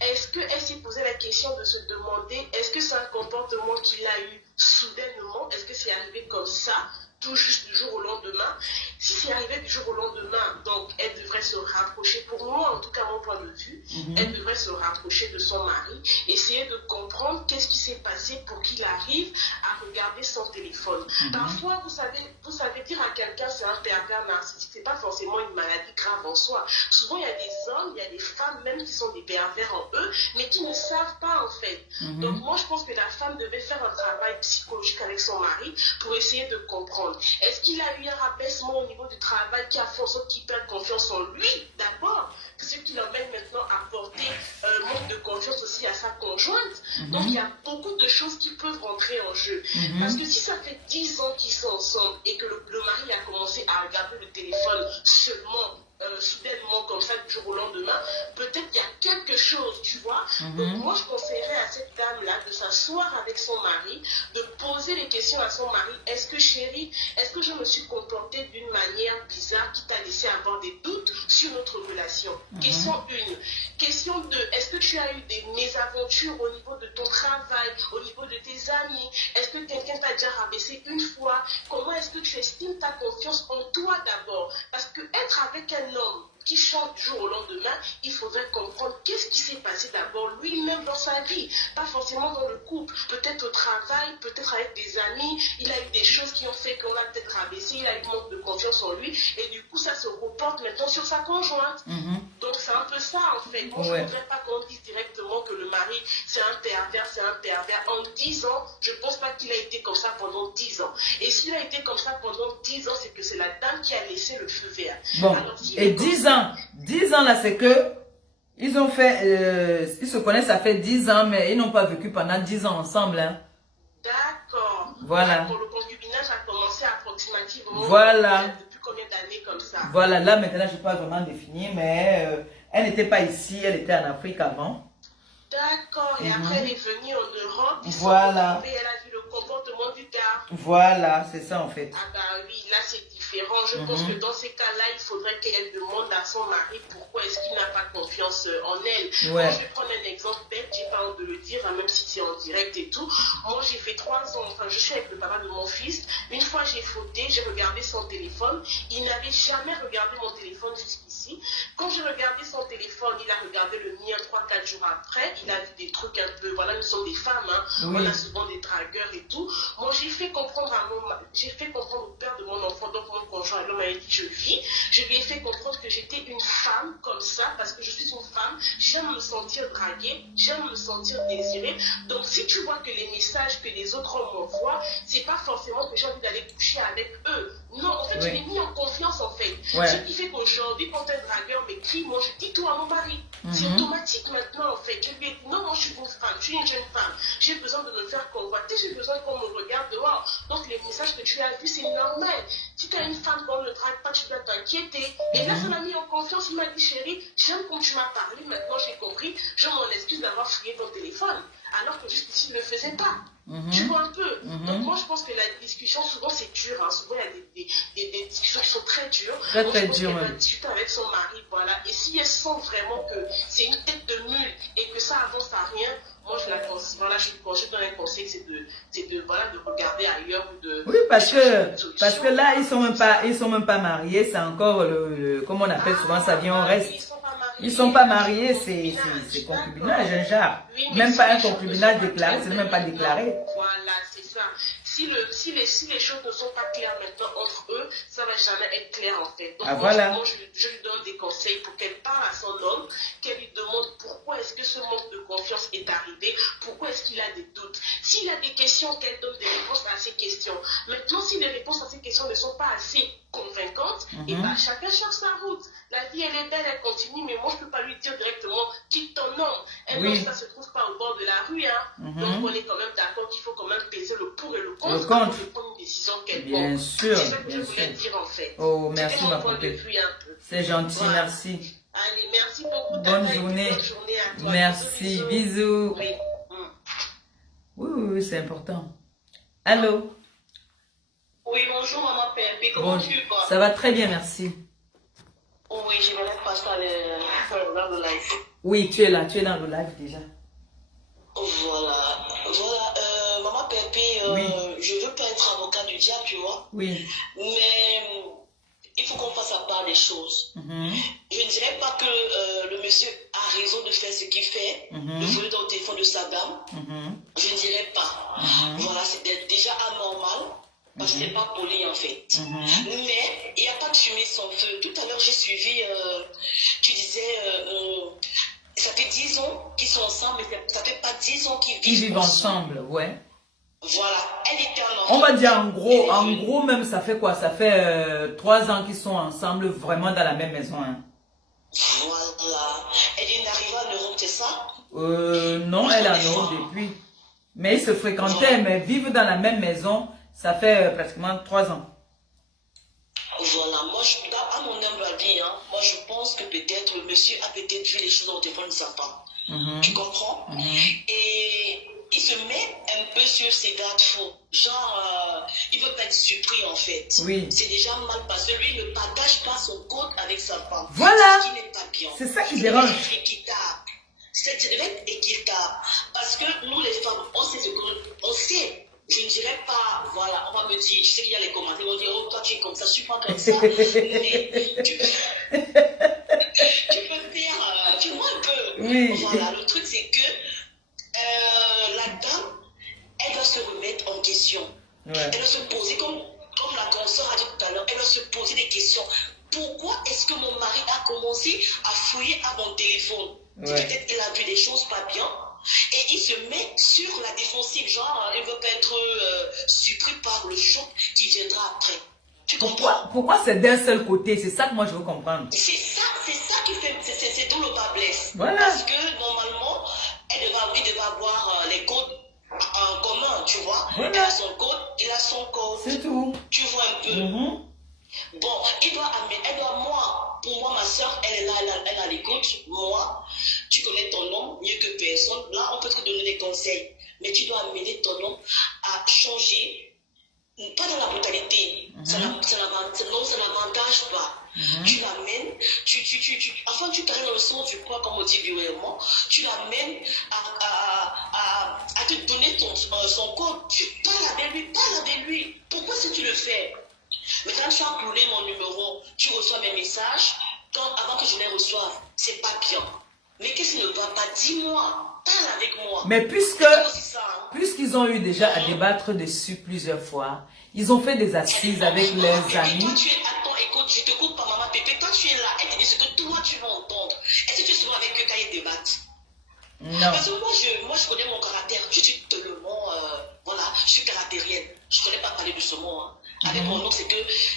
est-ce qu'elle s'est posé la question de se demander est-ce que c'est un comportement qu'il a eu soudainement? Est-ce que c'est arrivé comme ça? Tout juste du jour au lendemain. Si c'est arrivé du jour au lendemain, donc elle devrait se rapprocher, pour moi en tout cas mon point de vue, elle devrait se rapprocher de son mari, essayer de comprendre qu'est-ce qui s'est passé pour qu'il arrive à regarder son téléphone. Parfois, vous savez dire à quelqu'un c'est un pervers narcissique, c'est pas forcément une maladie grave en soi. Souvent il y a des hommes, il y a des femmes même qui sont des pervers en eux, mais qui ne savent pas en fait. Donc moi je pense que la femme devait faire un travail psychologique avec son mari pour essayer de comprendre. Est-ce qu'il a eu un rabaissement au niveau du travail qui a fait en sorte qu'il perd confiance en lui d'abord? C'est ce qui l'emmène maintenant à porter un manque de confiance aussi à sa conjointe. Donc il y a beaucoup de choses qui peuvent rentrer en jeu. Parce que si ça fait 10 ans qu'ils sont ensemble et que le mari a commencé à regarder le téléphone seulement soudainement comme ça du jour au lendemain, peut-être qu'il y a quelque chose, tu vois. Donc moi je conseillerais à cette dame-là de s'asseoir avec son mari, de poser les questions à son mari. Est-ce que chérie, est-ce que je me suis comportée d'une manière bizarre qui t'a laissé avoir des doutes sur notre relation? Question 1. Question 2, est-ce que tu as eu des mésaventures au niveau de ton travail, au niveau de tes amis? Est-ce que quelqu'un t'a déjà rabaissé une fois? Comment est-ce que tu estimes ta confiance en toi d'abord? Parce que être avec un homme qui change du jour au lendemain, il faudrait comprendre qu'est-ce qui s'est passé d'abord lui-même dans sa vie, pas forcément dans le couple, peut-être au travail, peut-être avec des amis, il a eu des choses qui ont fait qu'on l'a peut-être rabaissé, il a eu manque de confiance en lui, et du coup ça se reporte maintenant sur sa conjointe. Donc c'est un peu ça en fait. Moi je ne voudrais pas qu'on dise directement que le mari c'est un pervers, En 10 ans, je ne pense pas qu'il a été comme ça pendant 10 ans. Et s'il a été comme ça pendant 10 ans, c'est que c'est la dame qui a laissé le feu vert. Bon, alors, et 10 ans là, c'est que ils ont fait, ils se connaissent, ça fait 10 ans, mais ils n'ont pas vécu pendant 10 ans ensemble. Hein. D'accord. Voilà. Pour le concubinage a commencé approximativement. Voilà. Depuis combien d'années comme ça? Voilà, là maintenant je ne peux pas vraiment définir, mais elle n'était pas ici, elle était en Afrique avant. D'accord, et après elle est venue en Europe, voilà. Et elle a vu le comportement du gars. Voilà, c'est ça en fait. Ah bah oui, là c'est différent. Je pense que dans ces cas-là, il faudrait qu'elle demande à son mari pourquoi est-ce qu'il n'a pas confiance en elle. Moi, je vais prendre un exemple bête, j'ai pas honte de le dire, même si c'est en direct et tout. Moi, j'ai fait 3 ans, enfin je suis avec le papa de mon fils. Une fois j'ai fauté, j'ai regardé son téléphone. Il n'avait jamais regardé mon téléphone jusqu'ici. Quand j'ai regardé son téléphone, il a regardé le mien 3-4 jours après, il a vu des trucs un peu, voilà, nous sommes des femmes, hein, Oui. on a souvent des dragueurs et tout. Moi, j'ai fait comprendre au père de mon enfant, donc mon conjoint, il m'a dit je vis, je lui ai fait comprendre que j'étais une femme comme ça, parce que je suis une femme, j'aime me sentir draguée, j'aime me sentir désirée. Donc si tu vois que les messages que les autres hommes m'envoient, c'est pas forcément que j'ai envie d'aller coucher avec eux. Non, en fait, Oui. je l'ai mis en confiance, en fait. Ouais. Ce qui fait qu'aujourd'hui, quand un dragueur m'écrit, moi, je dis tout à mon mari. C'est automatique maintenant, en fait. Je lui ai dit, non, moi, je suis une femme, je suis une jeune femme. J'ai besoin de me faire convoiter, j'ai besoin qu'on me regarde dehors. Donc, les messages que tu as vus, c'est normal. Si tu as une femme qu'on ne drague pas, tu dois t'inquiéter. Et là, ça m'a mis en confiance. Il m'a dit, chérie, j'aime comme tu m'as parlé. Maintenant, j'ai compris. Je m'en excuse d'avoir fouillé ton téléphone. Alors que jusqu'ici, il ne le faisait pas. Tu vois un peu. Donc, moi, je pense que la discussion, souvent, c'est dur. Hein. Souvent, il y a des discussions qui sont très dures. Très, Donc, très je pense dur, qu'elle ouais. va discuter avec son mari, voilà. Et si elle sent vraiment que c'est une tête de mule et que ça avance à rien, moi, je la conseille. Voilà, je donne un conseil, c'est de regarder ailleurs ou de. Oui, parce de chercher une solution. que là, ils sont même pas mariés. C'est encore comme on appelle souvent, ça vient au reste. Ils sont pas mariés, c'est concubinage, un genre. Oui, mais Même si pas un les choses concubinage ne sont pas déclaré, claires c'est même pas maintenant, déclaré. Voilà, c'est ça. Si les choses ne sont pas claires maintenant entre eux, ça va jamais être clair en fait. Donc Ah, moi, voilà. je lui donne des conseils pour qu'elle parle à son homme, qu'elle lui demande pourquoi est-ce que ce manque de confiance est arrivé, pourquoi est-ce qu'il a des doutes. S'il a des questions, qu'elle donne des réponses à ces questions. Maintenant, si les réponses à ces questions ne sont pas assez convaincantes, et ben chacun cherche sa route. La vie, elle est belle, elle continue, mais moi, je ne peux pas lui dire directement quitte ton homme. Un homme, ça ne se trouve pas au bord de la rue. Hein. Donc, on est quand même d'accord qu'il faut quand même peser le pour et le contre avant de prendre une décision quelconque. Bien sûr, c'est ça que bien je voulais sûr. dire en fait. Oh, merci C'était ma mon point de poupée. vue un peu. C'est gentil, Voilà. merci. Allez, merci beaucoup. Bonne Tata, et journée. bonne journée à toi. Merci, bisous. Oui. Oui, c'est important. Allô? Oui, bonjour maman Pépé, comment tu vas? Ça va très bien, merci. Oui, je vais passer dans le live. Oui, tu es là, tu es dans le live déjà. Voilà, maman Pépé, Oui. je veux pas être avocat du diable, tu vois. Oui. Mais il faut qu'on fasse à part des choses. Je ne dirais pas que le monsieur a raison de faire ce qu'il fait, de voler dans le téléphone de sa dame. Je ne dirais pas. Voilà, c'était déjà anormal. Parce que c'est pas poli en fait. Mais il n'y a pas de fumée sans feu. Tout à l'heure, j'ai suivi, tu disais, ça fait 10 ans qu'ils sont ensemble, mais ça fait pas 10 ans qu'ils vivent ensemble, ouais. Voilà, elle était un enfant. On va dire en gros même ça fait quoi? Ça fait 3 ans qu'ils sont ensemble vraiment dans la même maison. Hein. Voilà. Elle n'arrive à Europe, c'est ça? Non, elle est en Europe depuis. Mais ils se fréquentaient, mais vivent dans la même maison. Ça fait pratiquement 3 ans. Voilà, moi, à mon humble avis, hein, moi je pense que peut-être le monsieur a peut-être vu les choses dans le téléphone de sa femme. Tu comprends? Et il se met un peu sur ses garde-fous. Genre, il veut pas être surpris en fait. Oui. C'est déjà mal parce que lui ne partage pas son code avec sa femme. Voilà. Ce qui n'est pas bien. C'est ça qui dérange. C'est équitable. C'est équitable. Parce que nous les femmes, on sait ce que on sait. Je ne dirais pas, voilà, on va me dire, je sais qu'il y a les commentaires, on va dire, oh, toi tu es comme ça, je suis pas comme ça. Mais tu peux faire, tu vois un peu. Oui. Voilà, le truc c'est que la dame, elle doit se remettre en question. Ouais. Elle doit se poser, comme la consoeur a dit tout à l'heure, elle doit se poser des questions. Pourquoi est-ce que mon mari a commencé à fouiller à mon téléphone? Peut-être qu'il a vu des choses pas bien. Et il se met sur la défensive, genre il ne veut pas être surpris par le choc qui viendra après. Tu comprends? Pourquoi c'est d'un seul côté? C'est ça que moi je veux comprendre. C'est ça qui fait, c'est d'où le bas blesse. Voilà. Parce que normalement, il devait avoir les codes en commun, tu vois. Voilà. Elle a son code, il a son code. C'est tout. Tu vois un peu. Bon, pour moi, ma soeur, elle est là, elle a l'écoute. Moi, tu connais ton homme mieux que personne. Là, on peut te donner des conseils. Mais tu dois amener ton homme à changer, pas dans la brutalité. Ça n'avantage pas. Tu l'amènes, enfin, tu t'arrives dans le sens du poids, comme on dit vulgairement. Tu l'amènes à te donner son code. Tu parles avec lui. Pourquoi est-ce que tu le fais? Maintenant, tu as coulé mon numéro, tu reçois mes messages. Avant que je les reçoive, c'est pas Mais qu'est-ce qui ne va pas? Dis-moi. Parle avec moi. Mais C'est aussi ça, hein. puisqu'ils ont eu déjà à débattre dessus plusieurs fois, ils ont fait des assises avec leurs amis. Toi, tu es... Attends, écoute, je te coupe pas, maman Pépé. Toi, tu es là. Elle te dit ce que toi, tu vas entendre. Est-ce que tu es souvent avec eux quand ils débattent? Non. Parce que moi, je connais mon caractère. Je suis tellement... voilà, je suis caractérienne. Je ne connais pas parler doucement. Hein. Avec mon nom, c'est que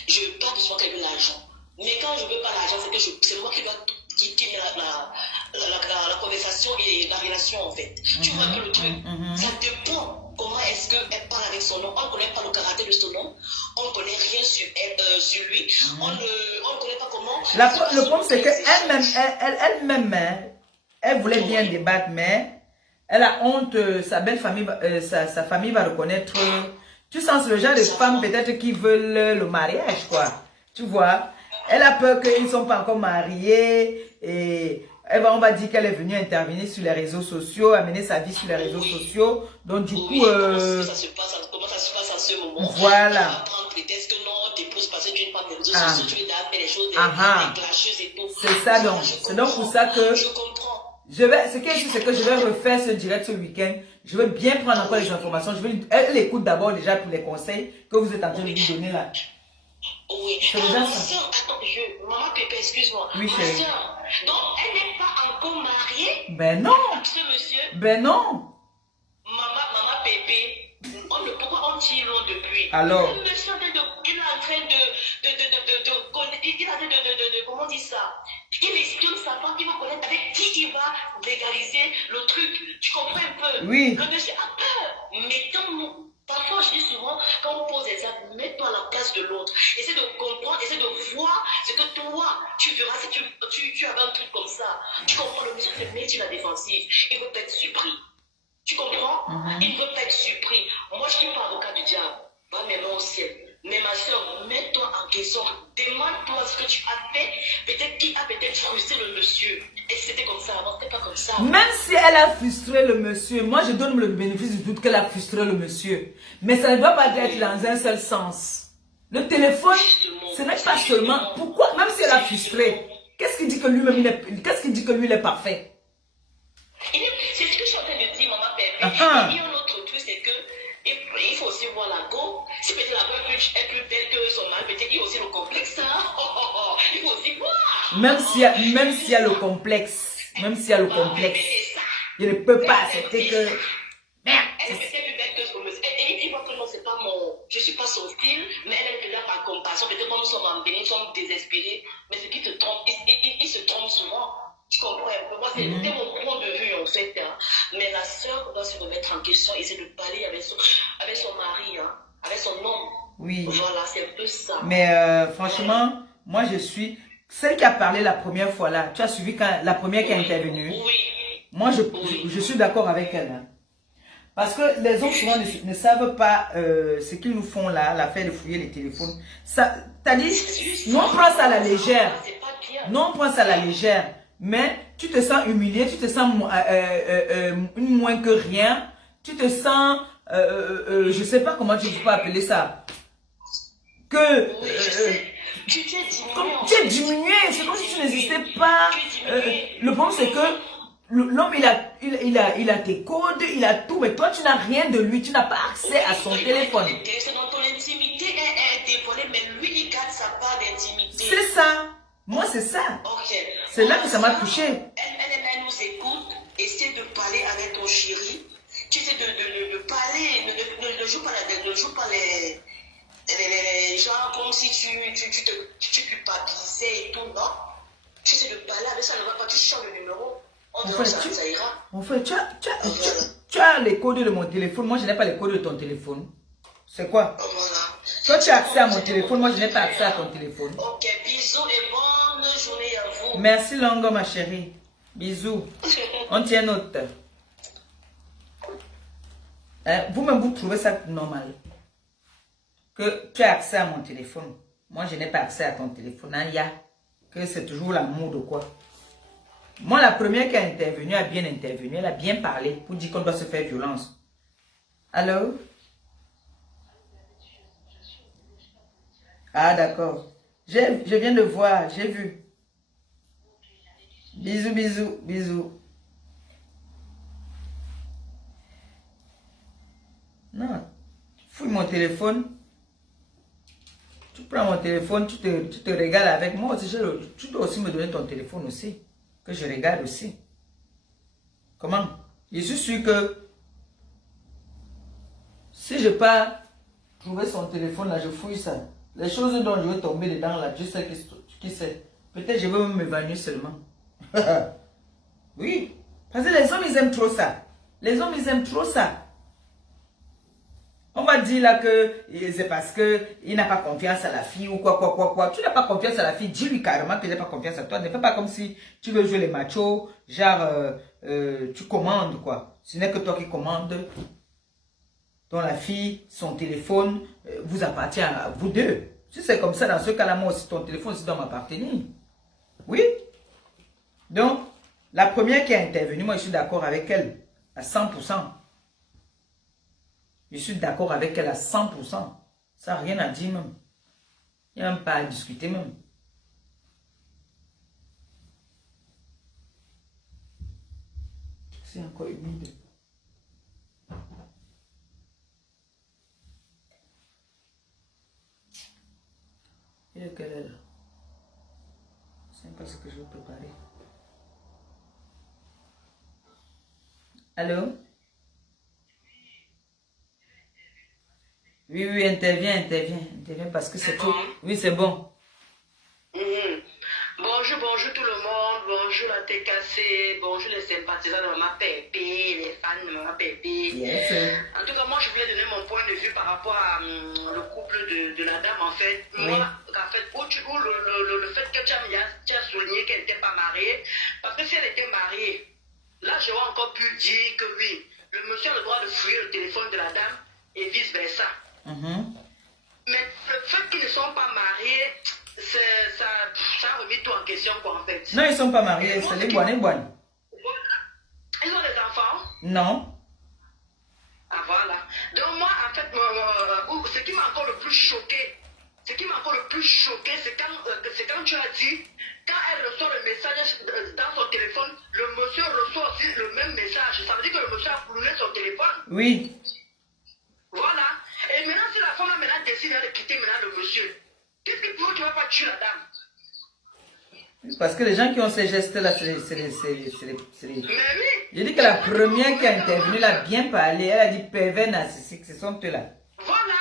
je parle doucement quand il veut l'argent. Mais quand je veux pas l'argent, c'est que c'est moi qui dois quitter la conversation et la relation, en fait. Tu vois un peu le truc. Ça dépend comment est-ce qu'elle parle avec son nom. On ne connaît pas le caractère de son nom. On ne connaît rien sur lui. On ne connaît pas comment... Le problème, c'est qu'elle-même, elle voulait bien débattre, mais elle a honte, sa belle famille, sa famille va reconnaître. Tu sens le genre de femmes peut-être qui veulent le mariage, quoi. Tu vois, elle a peur qu'ils ne sont pas encore mariés et on va dire qu'elle est venue intervenir sur les réseaux sociaux, amener sa vie sur les réseaux sociaux. Donc du coup, comment ça se passe à ce moment? Voilà. On va prendre prétexte que non, t'épouses parce que tu es une femme des réseaux sociaux, tu es là, fait des choses, des clasheuses et tout. C'est ça donc. C'est donc pour ça que je comprends. Ce qui est sûr, c'est que je vais refaire ce direct ce week-end. Je vais bien prendre encore les informations. Elle écoute d'abord déjà pour les conseils que vous êtes en train de lui donner là. Oui. C'est déjà Ma ça. soeur, attends, maman Pépé, excuse-moi. Oui, ma chérie. soeur, donc elle n'est pas encore mariée? Ben non. Ce monsieur? Ben non. Maman Pépé, pourquoi on tire long depuis? Alors. Le monsieur il est en train comment on dit ça? Il estime sa femme, il va connaître avec qui il va légaliser le truc. Tu comprends un peu? Oui. Le monsieur a peur. Mettons-nous. Parfois, je dis souvent, quand on pose des actes, mets-toi à la place de l'autre. Essaie de comprendre, essaie de voir ce que toi, tu verras si tu avais un truc comme ça. Tu comprends? Le monsieur se met sur la défensive. Il veut pas être surpris. Tu comprends? Il ne veut pas être surpris. Moi, je ne suis pas avocat du diable. Va mes mains au ciel. Mais ma soeur, mets-toi en question. Demande-toi ce que tu as fait. Peut-être qui a peut-être frustré le monsieur. Et c'était comme ça avant, c'était pas comme ça. Même si elle a frustré le monsieur, moi je donne le bénéfice du doute qu'elle a frustré le monsieur. Mais ça ne doit pas être dans un seul sens. Le téléphone, ce n'est pas seulement... Pourquoi? Même si elle a frustré, qu'est-ce qui dit que lui-même, qu'est-ce qui dit que lui il est parfait? C'est ce que je suis en train de dire, maman Pépé. Il y a un autre truc, c'est que il faut aussi voir la go. Si peut-être la meuf est plus belle que son mari, peut-être il y a aussi le complexe. Hein? Il faut aussi voir. Même s'il y a le complexe, je ne peux pas accepter que... Merde. Elle est peut-être plus belle que son monsieur. Et il voit que non, c'est pas je suis pas son style, mais elle est là par compassion. Peut-être quand nous sommes embellis, nous sommes désespérés. Mais ce qui se trompe, il se trompe souvent. Tu comprends un peu? Moi, c'est mon point de vue, en fait. Hein. Mais la sœur doit se remettre en question, essayer de parler avec son mari, hein, avec son homme. Oui. Voilà, c'est un peu ça. Mais franchement, moi, je suis... Celle qui a parlé la première fois là, tu as suivi la première qui a intervenu? Oui. Moi, je suis d'accord avec elle. Hein. Parce que les autres souvent ne savent pas ce qu'ils nous font là, l'affaire de fouiller les téléphones. T'as dit, nous on prend ça à la légère. Nous on prend ça à la légère. Mais tu te sens humilié, tu te sens moins que rien. Tu te sens, je ne sais pas comment tu peux appeler ça. Que... tu es diminué. Tu es diminué, c'est comme si tu n'existais pas. Le problème c'est que l'homme il a tes codes, il a tout, mais toi tu n'as rien de lui, tu n'as pas accès à son téléphone. C'est dans ton intimité est dévoilée, mais lui il garde sa part d'intimité. C'est ça. Moi c'est ça. Okay. C'est là que ça m'a touché. Elle nous écoute, essaie de parler avec ton chéri. Tu essaies de parler, ne joue pas les gens comme si tu culpabilisais et tout, non? Tu essaies de parler avec ça, ne va pas, tu changes le numéro. Ça ira. En fait, tu as les codes de mon téléphone, moi je n'ai pas les codes de ton téléphone. C'est quoi? Voilà. Toi tu as accès à mon téléphone, moi je n'ai pas accès à ton téléphone. Ok, bisous et bonne journée à vous. Merci Longo ma chérie. Bisous. On tient note. Vous-même vous trouvez ça normal? Que tu as accès à mon téléphone. Moi, je n'ai pas accès à ton téléphone. Hein, que c'est toujours l'amour de quoi. Moi, la première qui a intervenu, a bien intervenu. Elle a bien parlé pour dire qu'on doit se faire violence. Allô? Ah, d'accord. Je viens de voir, j'ai vu. Bisous, bisous, bisous. Non, fouille mon téléphone. Tu prends mon téléphone, tu te régales avec moi aussi. Tu dois aussi me donner ton téléphone aussi. Que je regarde aussi. Comment? Je suis sûr que si je pars trouver son téléphone là, je fouille ça. Les choses dont je vais tomber dedans là, je sais qui c'est. Peut-être je vais même m'évanouir seulement. Oui. Parce que les hommes ils aiment trop ça. Les hommes ils aiment trop ça. On va dire là que c'est parce qu'il n'a pas confiance à la fille ou quoi. Tu n'as pas confiance à la fille, dis-lui carrément que j'ai pas confiance à toi. Ne fais pas comme si tu veux jouer les machos, genre tu commandes quoi. Ce n'est que toi qui commandes. Donc la fille, son téléphone vous appartient à vous deux. Si c'est comme ça, dans ce cas-là, moi aussi, ton téléphone aussi doit m'appartenir. Oui. Donc, la première qui a intervenu, moi je suis d'accord avec elle à 100%. Je suis d'accord avec elle à 100%. Ça n'a rien à dire même. Il n'y a même pas à discuter même. C'est encore humide. Il est quelle heure? C'est pas ce que je vais préparer. Allô? Oui, interviens parce que c'est tout. Oui, c'est bon. Bonjour tout le monde, bonjour la TKC, bonjour les sympathisants de Maman Pépé, les fans de Maman Pépé. Yes. En tout cas, moi je voulais donner mon point de vue par rapport à le couple de la dame en fait. Oui. Moi, en fait, le fait que tu as souligné qu'elle n'était pas mariée, parce que si elle était mariée, là j'aurais encore pu dire que oui, le monsieur a le droit de fouiller le téléphone de la dame et vice versa. Mais le fait qu'ils ne sont pas mariés, ça remet tout en question quoi en fait. Non, ils ne sont pas mariés, c'est les bonnes. Voilà. Ils ont des enfants? Non. Ah voilà. Donc moi en fait, ce qui m'a encore le plus choqué, c'est quand tu as dit, quand elle reçoit le message dans son téléphone, le monsieur reçoit aussi le même message. Ça veut dire que le monsieur a brûlé son téléphone. Oui. Voilà. Et maintenant, si la femme a maintenant décidé de quitter maintenant le monsieur, qu'est-ce qui prouve qu'il ne va pas tuer la dame? Parce que les gens qui ont ces gestes-là, c'est les... Mais oui. J'ai dit que la première qui a intervenu, elle a bien parlé. Elle a dit pervers narcissique, ce sont eux-là. Voilà.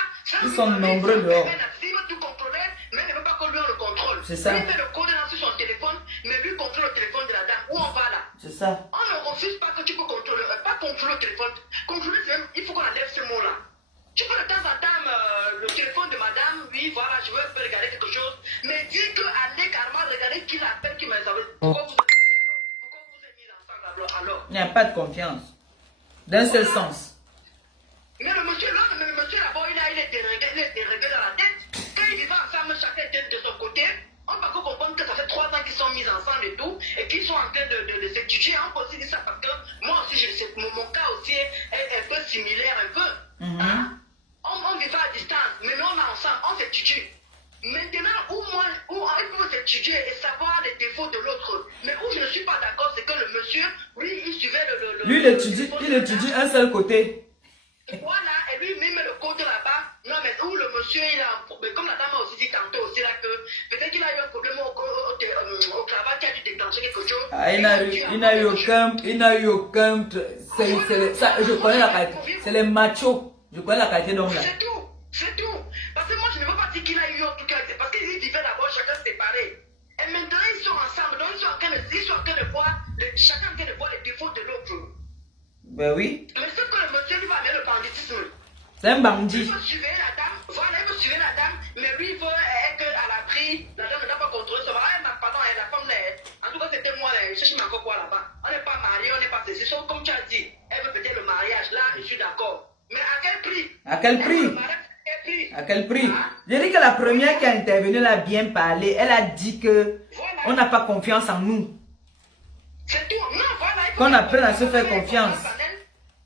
Ils sont nombreux dehors. Il veut tout contrôler, mais il ne veut pas qu'on lui le contrôle. C'est ça. Il met le code sur son téléphone, mais lui contrôle le téléphone de la dame. Où on va là? C'est ça. On ne refuse pas que tu peux contrôler, pas contrôler le téléphone. Contrôler, il faut qu'on enlève ce mot-là. Tu peux de temps en temps le téléphone de madame, oui, voilà, je veux regarder quelque chose. Mais dis que allez carrément regarder qui l'appelle, qui m'a appelé. Pourquoi vous êtes mariés alors? Pourquoi vous êtes mis ensemble alors? Il n'y a pas de confiance. D'un seul sens. Mais le monsieur là-bas, il est déréglé dans la tête. Quand ils vivent ensemble, chacun était de son côté. On peut comprendre que ça fait 3 ans qu'ils sont mis ensemble et tout, et qu'ils sont en train de s'étudier. On peut aussi dire ça parce que moi aussi, mon cas aussi est un peu similaire, un peu. Hein? On vivait à distance, mais nous on est ensemble, on s'étudie. Maintenant, où il faut s'étudier et savoir les défauts de l'autre. Mais où je ne suis pas d'accord, c'est que le monsieur, lui, il suivait Lui, il étudie un seul côté. Voilà, et lui, il met le côté là-bas. Non, mais où le monsieur, il a un problème. Comme la dame a aussi dit tantôt aussi là que peut-être qu'il a eu un problème au travail qui a dû déclencher quelque chose. Ah, il n'a eu aucun. Je connais la qualité. C'est les machos. Je connais la qualité d'homme là. C'est tout. Parce que moi, je ne veux pas dire qu'il a eu en tout cas. Parce qu'ils vivaient d'abord chacun séparé. Et maintenant, ils sont ensemble. Donc, ils sont en train de voir, chacun en train de voir les défauts de l'autre. Ben oui. Mais ce que le monsieur lui va amener le banditisme. C'est un bandit. Il veut suivre la dame. Voilà, il veut suivre la dame. Mais lui, il veut être à l'abri. La dame ne doit pas contrôler son mari. Pardon, la femme, en tout cas, c'était moi. Je cherche encore quoi là-bas. On n'est pas mariés, on n'est pas ceci. Comme tu as dit, elle veut peut-être le mariage. Là, je suis d'accord. Mais à quel prix? À quel prix? À quel prix? J'ai dit que la première qui a intervenu, elle a bien parlé. Elle a dit que on n'a pas confiance en nous. C'est tout. Non, voilà. Qu'on apprenne à se faire confiance.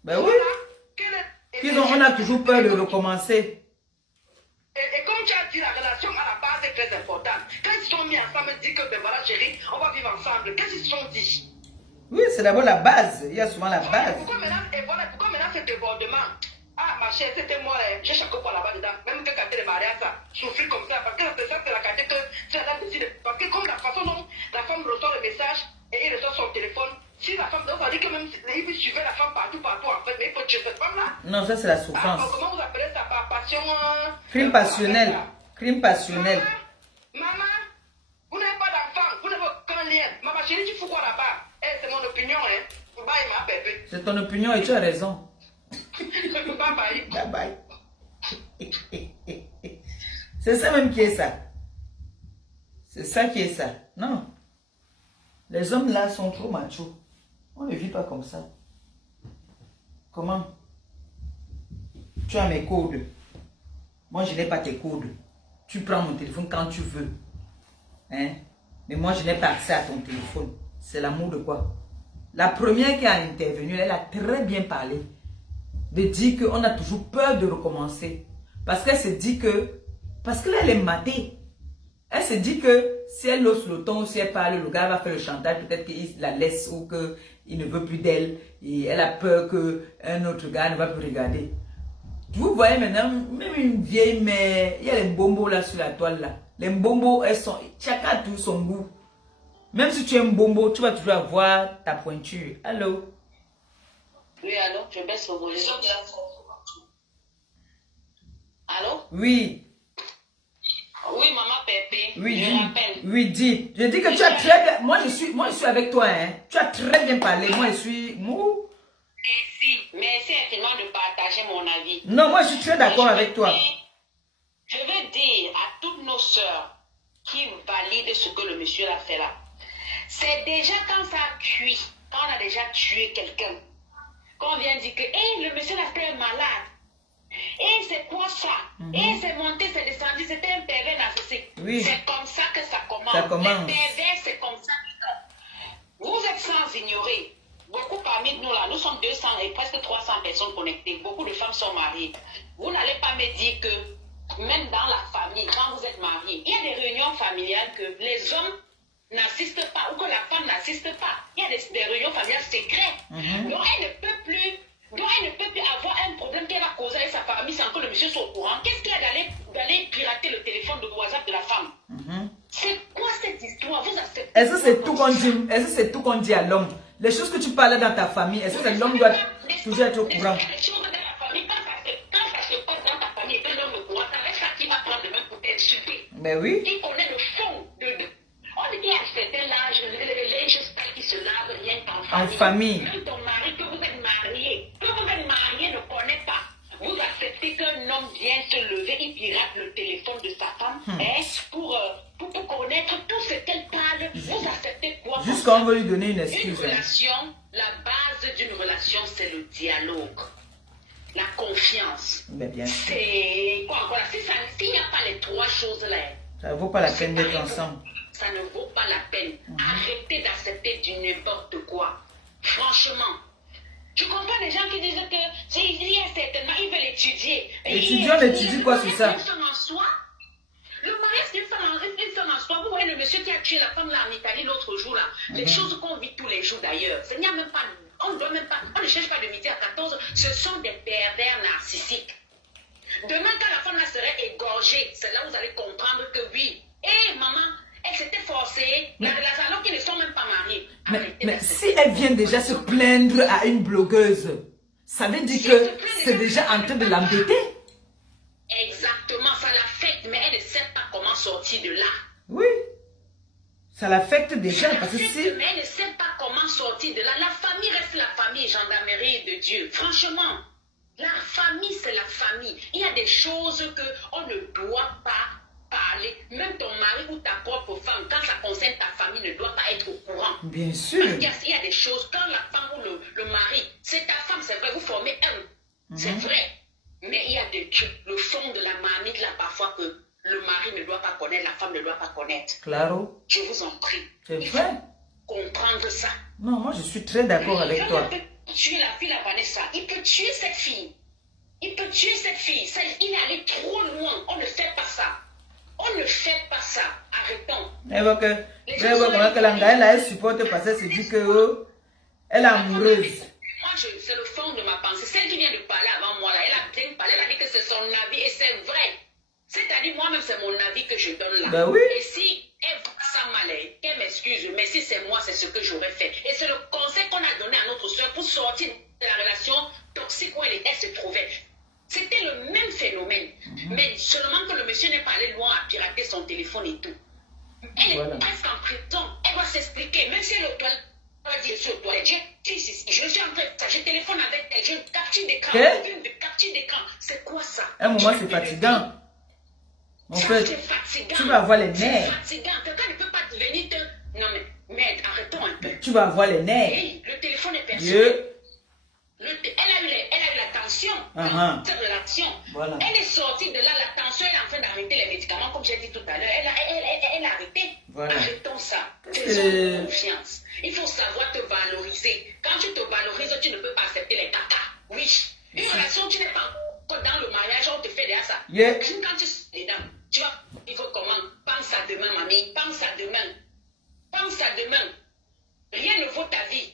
Ben oui. On a toujours peur de recommencer. Et comme tu as dit, la relation à la base est très important. Quand ils se sont mis ensemble, ils disent que ben voilà chérie, on va vivre ensemble. Qu'est-ce qu'ils se sont dit? Oui, c'est d'abord la base. Il y a souvent la base. Pourquoi maintenant ce débordement? Ah, ma chère, c'était moi, j'ai chaque fois là-bas dedans. Même que quand elle est mariée, ça souffrir comme ça. Parce que c'est ça, c'est la qualité que tu as décidé. Parce que comme la façon dont la femme reçoit le message et il reçoit son téléphone, si la femme, donc ça dit que même il peut suivre la femme partout en fait, mais il faut tuer cette femme-là. Non, ça c'est la souffrance. Ah, comment vous appelez ça? Passion. Crime passionnel. Crime passionnel. Maman, vous n'avez pas d'enfant, vous n'avez aucun lien. Maman chérie, tu fous quoi là-bas? C'est mon opinion, hein. Bye, ma bébé. C'est ton opinion et tu as raison. Bye bye. Bye bye. C'est ça même qui est ça. C'est ça qui est ça. Non. Les hommes là sont trop machos. On ne vit pas comme ça. Comment? Tu as mes codes. Moi, je n'ai pas tes codes. Tu prends mon téléphone quand tu veux. Hein? Mais moi, je n'ai pas accès à ton téléphone. C'est l'amour de quoi? La première qui a intervenu, elle a très bien parlé. De dire qu'on a toujours peur de recommencer. Parce qu'elle se dit que... Parce que là, elle est matée. Elle se dit que si elle hausse le ton, si elle parle, le gars va faire le chantage. Peut-être qu'il la laisse ou qu'il ne veut plus d'elle. Et elle a peur qu'un autre gars ne va plus regarder. Vous voyez maintenant, même une vieille mère, il y a les bombos là sur la toile là. Les bombos, elles sont... Chacun a tout son goût. Même si tu es un bombo, tu vas toujours avoir ta pointure. Allô? Oui, allô, je baisse le volume. Allô? Oui. Oui, maman Pépé. Oui, je rappelle. Oui, dis. Je dis que tu as très bien... Moi, je suis avec toi, hein. Tu as très bien parlé. Moi, je suis... Mou. Merci infiniment de partager mon avis. Non, moi, je suis très d'accord avec toi. Je veux dire à toutes nos sœurs qui valident ce que le monsieur a fait là. C'est déjà quand ça a cuit, quand on a déjà tué quelqu'un, qu'on vient dire que hey, le monsieur là était malade. Et c'est quoi ça? Et c'est monté, c'est descendu, c'était un pervers narcissique. Oui. C'est comme ça que ça commence. Ça commence. Les pervers, c'est comme ça que... Vous êtes sans ignorer. Beaucoup parmi nous là, nous sommes 200 et presque 300 personnes connectées. Beaucoup de femmes sont mariées. Vous n'allez pas me dire que même dans la famille, quand vous êtes mariés, il y a des réunions familiales que les hommes n'assistent pas ou que la femme n'assiste pas. Il y a des réunions familiales secrètes. Donc elle ne peut plus avoir un problème qu'elle va causer avec sa famille sans que le monsieur soit au courant. Qu'est-ce qu'il y a d'aller pirater le téléphone de WhatsApp de la femme? C'est quoi cette histoire? Vous acceptez? Est-ce que c'est tout qu'on dit? Est-ce que c'est tout qu'on dit à l'homme? Les choses que tu parlais dans ta famille, est-ce que l'homme doit toujours être au courant? Les choses de la famille, quand ça se passe dans ta famille et que l'homme est au courant, c'est ça qui va prendre le même pour t'insulter. Ben oui. Qui connaît le fond de... On dit qu'à un certain âge, les linges qui se lavent rien qu'en famille. En famille. Même ton mari, que vous êtes marié, ne connaît pas. Vous acceptez qu'un homme vienne se lever, il pirate le téléphone de sa femme pour connaître tout ce qu'elle parle. Vous acceptez quoi? Jusqu'à on veut lui donner une excuse. Une relation, la base d'une relation, c'est le dialogue. La confiance. Ben bien sûr. C'est quoi encore? S'il n'y a pas les trois choses-là, ça ne vaut pas la peine d'être ensemble. ça ne vaut pas la peine. Arrêtez d'accepter du n'importe quoi. Franchement. Je comprends les gens qui disent que certainement ils veulent étudier. Étudiant, on étudie quoi sur ça? Le mariage, c'est une femme en soi. Vous voyez le monsieur qui a tué la femme là en Italie l'autre jour là. Les choses qu'on vit tous les jours d'ailleurs. Il n'y a même pas. On ne cherche pas de midi à 14. Ce sont des pervers narcissiques. Demain, quand la femme là serait égorgée, c'est là où vous allez comprendre que oui. Maman, elle s'était forcée. Il y a des salons qui ne sont même pas mariés. Mais si elle vient déjà se plaindre à une blogueuse, ça veut dire que c'est déjà en train de l'embêter. Exactement, ça l'affecte, mais elle ne sait pas comment sortir de là. Oui, ça l'affecte déjà. Parce que si... Mais elle ne sait pas comment sortir de là. La famille reste la famille, gendarmerie de Dieu. Franchement, la famille, c'est la famille. Il y a des choses qu'on ne doit pas parler. Même ton mari ou ta propre femme, quand ça concerne ta famille, ne doit pas être au courant. Bien sûr. Parce qu'il y a des choses, quand la femme ou le mari, c'est ta femme, c'est vrai, vous formez un. C'est vrai. Mais il y a des trucs, le fond de la marmite là, parfois que le mari ne doit pas connaître, la femme ne doit pas connaître. Claro. Je vous en prie. C'est vrai. Comprendre ça. Non, moi je suis très d'accord avec toi. Il peut tuer la fille, la Vanessa. Il peut tuer cette fille. Il peut tuer cette fille. Il est allé trop loin. On ne fait pas ça. On ne fait pas ça. Arrêtons. Elle voit que, comment que l'Angaïla, elle supporte parce qu'elle se dit que elle est amoureuse. Moi, c'est le fond de ma pensée. Celle qui vient de parler avant moi, là, elle a bien parlé, elle a dit que c'est son avis et c'est vrai. C'est-à-dire, moi-même, c'est mon avis que je donne là. Ben oui. Et si elle voit ça mal, qu'elle m'excuse, mais si c'est moi, c'est ce que j'aurais fait. Et c'est le conseil qu'on a donné à notre soeur pour sortir de la relation toxique où elle se trouvait. C'était le même phénomène. Mais seulement que le monsieur n'est pas allé loin à pirater son téléphone et tout. Elle est presque en prison. Elle va s'expliquer. Même si elle est au toilette, elle va dire, je suis au toilette. Je suis en train de ça. Je téléphone avec elle. J'ai une capture d'écran. Une capture d'écran. C'est quoi ça? Un moment, c'est fatigant. En fait, c'est fatigant. Tu vas avoir les C'est nerfs. fatigant. Quelqu'un ne peut pas venir te... Non mais arrêtons un peu. Tu vas avoir les nerfs. Hey, le téléphone est perçu. Elle a eu la tension dans cette relation. Voilà. Elle est sortie de là, la tension, elle est en train d'arrêter les médicaments, comme j'ai dit tout à l'heure. Elle a arrêté. Voilà. Arrêtons ça. Faisons confiance. Il faut savoir te valoriser. Quand tu te valorises, tu ne peux pas accepter les caca. Oui. Une relation, tu n'es pas encore dans le mariage, on te fait déjà ça. Imagine quand tu es dedans, tu vas vivre comment? Pense à demain, mamie. Pense à demain. Pense à demain. Rien ne vaut ta vie.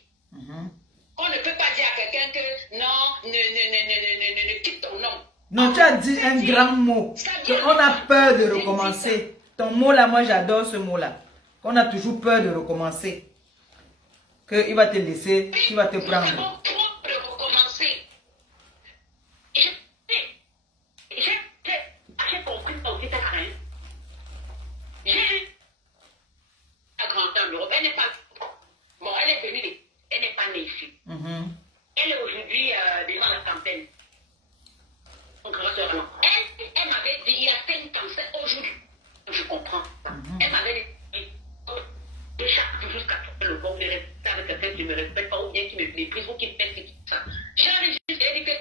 On ne peut pas dire à quelqu'un que non, ne quitte ton nom. Non, tu as dit un grand mot. On a peur de recommencer. Ton mot là, moi j'adore ce mot là. On a toujours peur de recommencer. Qu'il va te laisser, qu'il va te prendre. Nous avons trop de recommencer. J'ai compris ça aussi, ça n'a rien. J'ai la grandeur de l'Europe. Elle n'est pas. Bon, elle est venue. Elle n'est pas née ici. Elle est aujourd'hui dans la campagne. Elle m'avait dit, il y a 5 ans, c'est aujourd'hui. Je comprends. Elle m'avait dit, je cherche jusqu'à trouver le bon respect avec quelqu'un qui ne me respecte pas ou bien qui me méprise ou qui me fait tout ça. J'ai enregistré, elle dit que,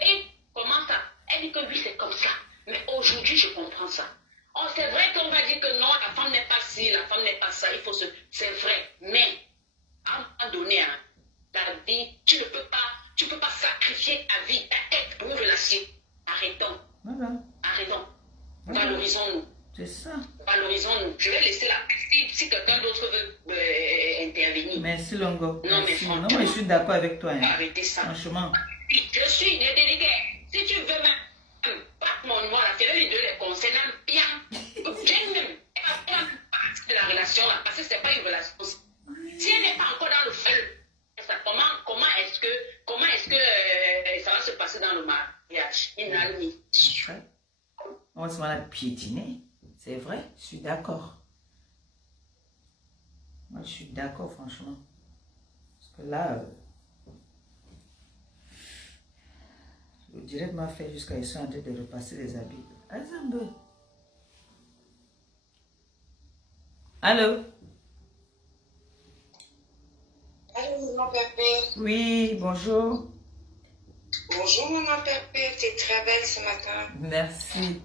comment ça? Elle dit que oui, c'est comme ça. Mais aujourd'hui, je comprends ça. Oh, c'est vrai qu'on va dire que non, la femme n'est pas ci, la femme n'est pas ça. C'est vrai. Mais, à un moment donné, la vie, tu peux pas sacrifier ta vie, ta tête pour une relation. Arrêtons. Voilà. Arrêtons. Valorisons-nous. C'est ça. Valorisons-nous. Je vais laisser la si quelqu'un d'autre veut intervenir. Merci Longo. Non, Merci. mais Non, mais je suis d'accord avec toi. Hein. Arrêtez ça. Franchement. Je suis délégué. Si tu veux même, pas mon noir, la fille de les conseils, bien. J'aime même. Elle va prendre partie de la relation là, parce que c'est pas une relation. Si elle n'est pas encore dans le feu, comment est-ce que ça va se passer dans le mariage? On va se mettre à piétiner. C'est vrai, je suis d'accord. Moi, je suis d'accord, franchement. Parce que là, le direct m'a fait jusqu'à ils sont en train de repasser les habits. Azambe. Allô? Allô, maman Pépé. Oui, bonjour. Bonjour, maman Pépé. Tu es très belle ce matin. Merci.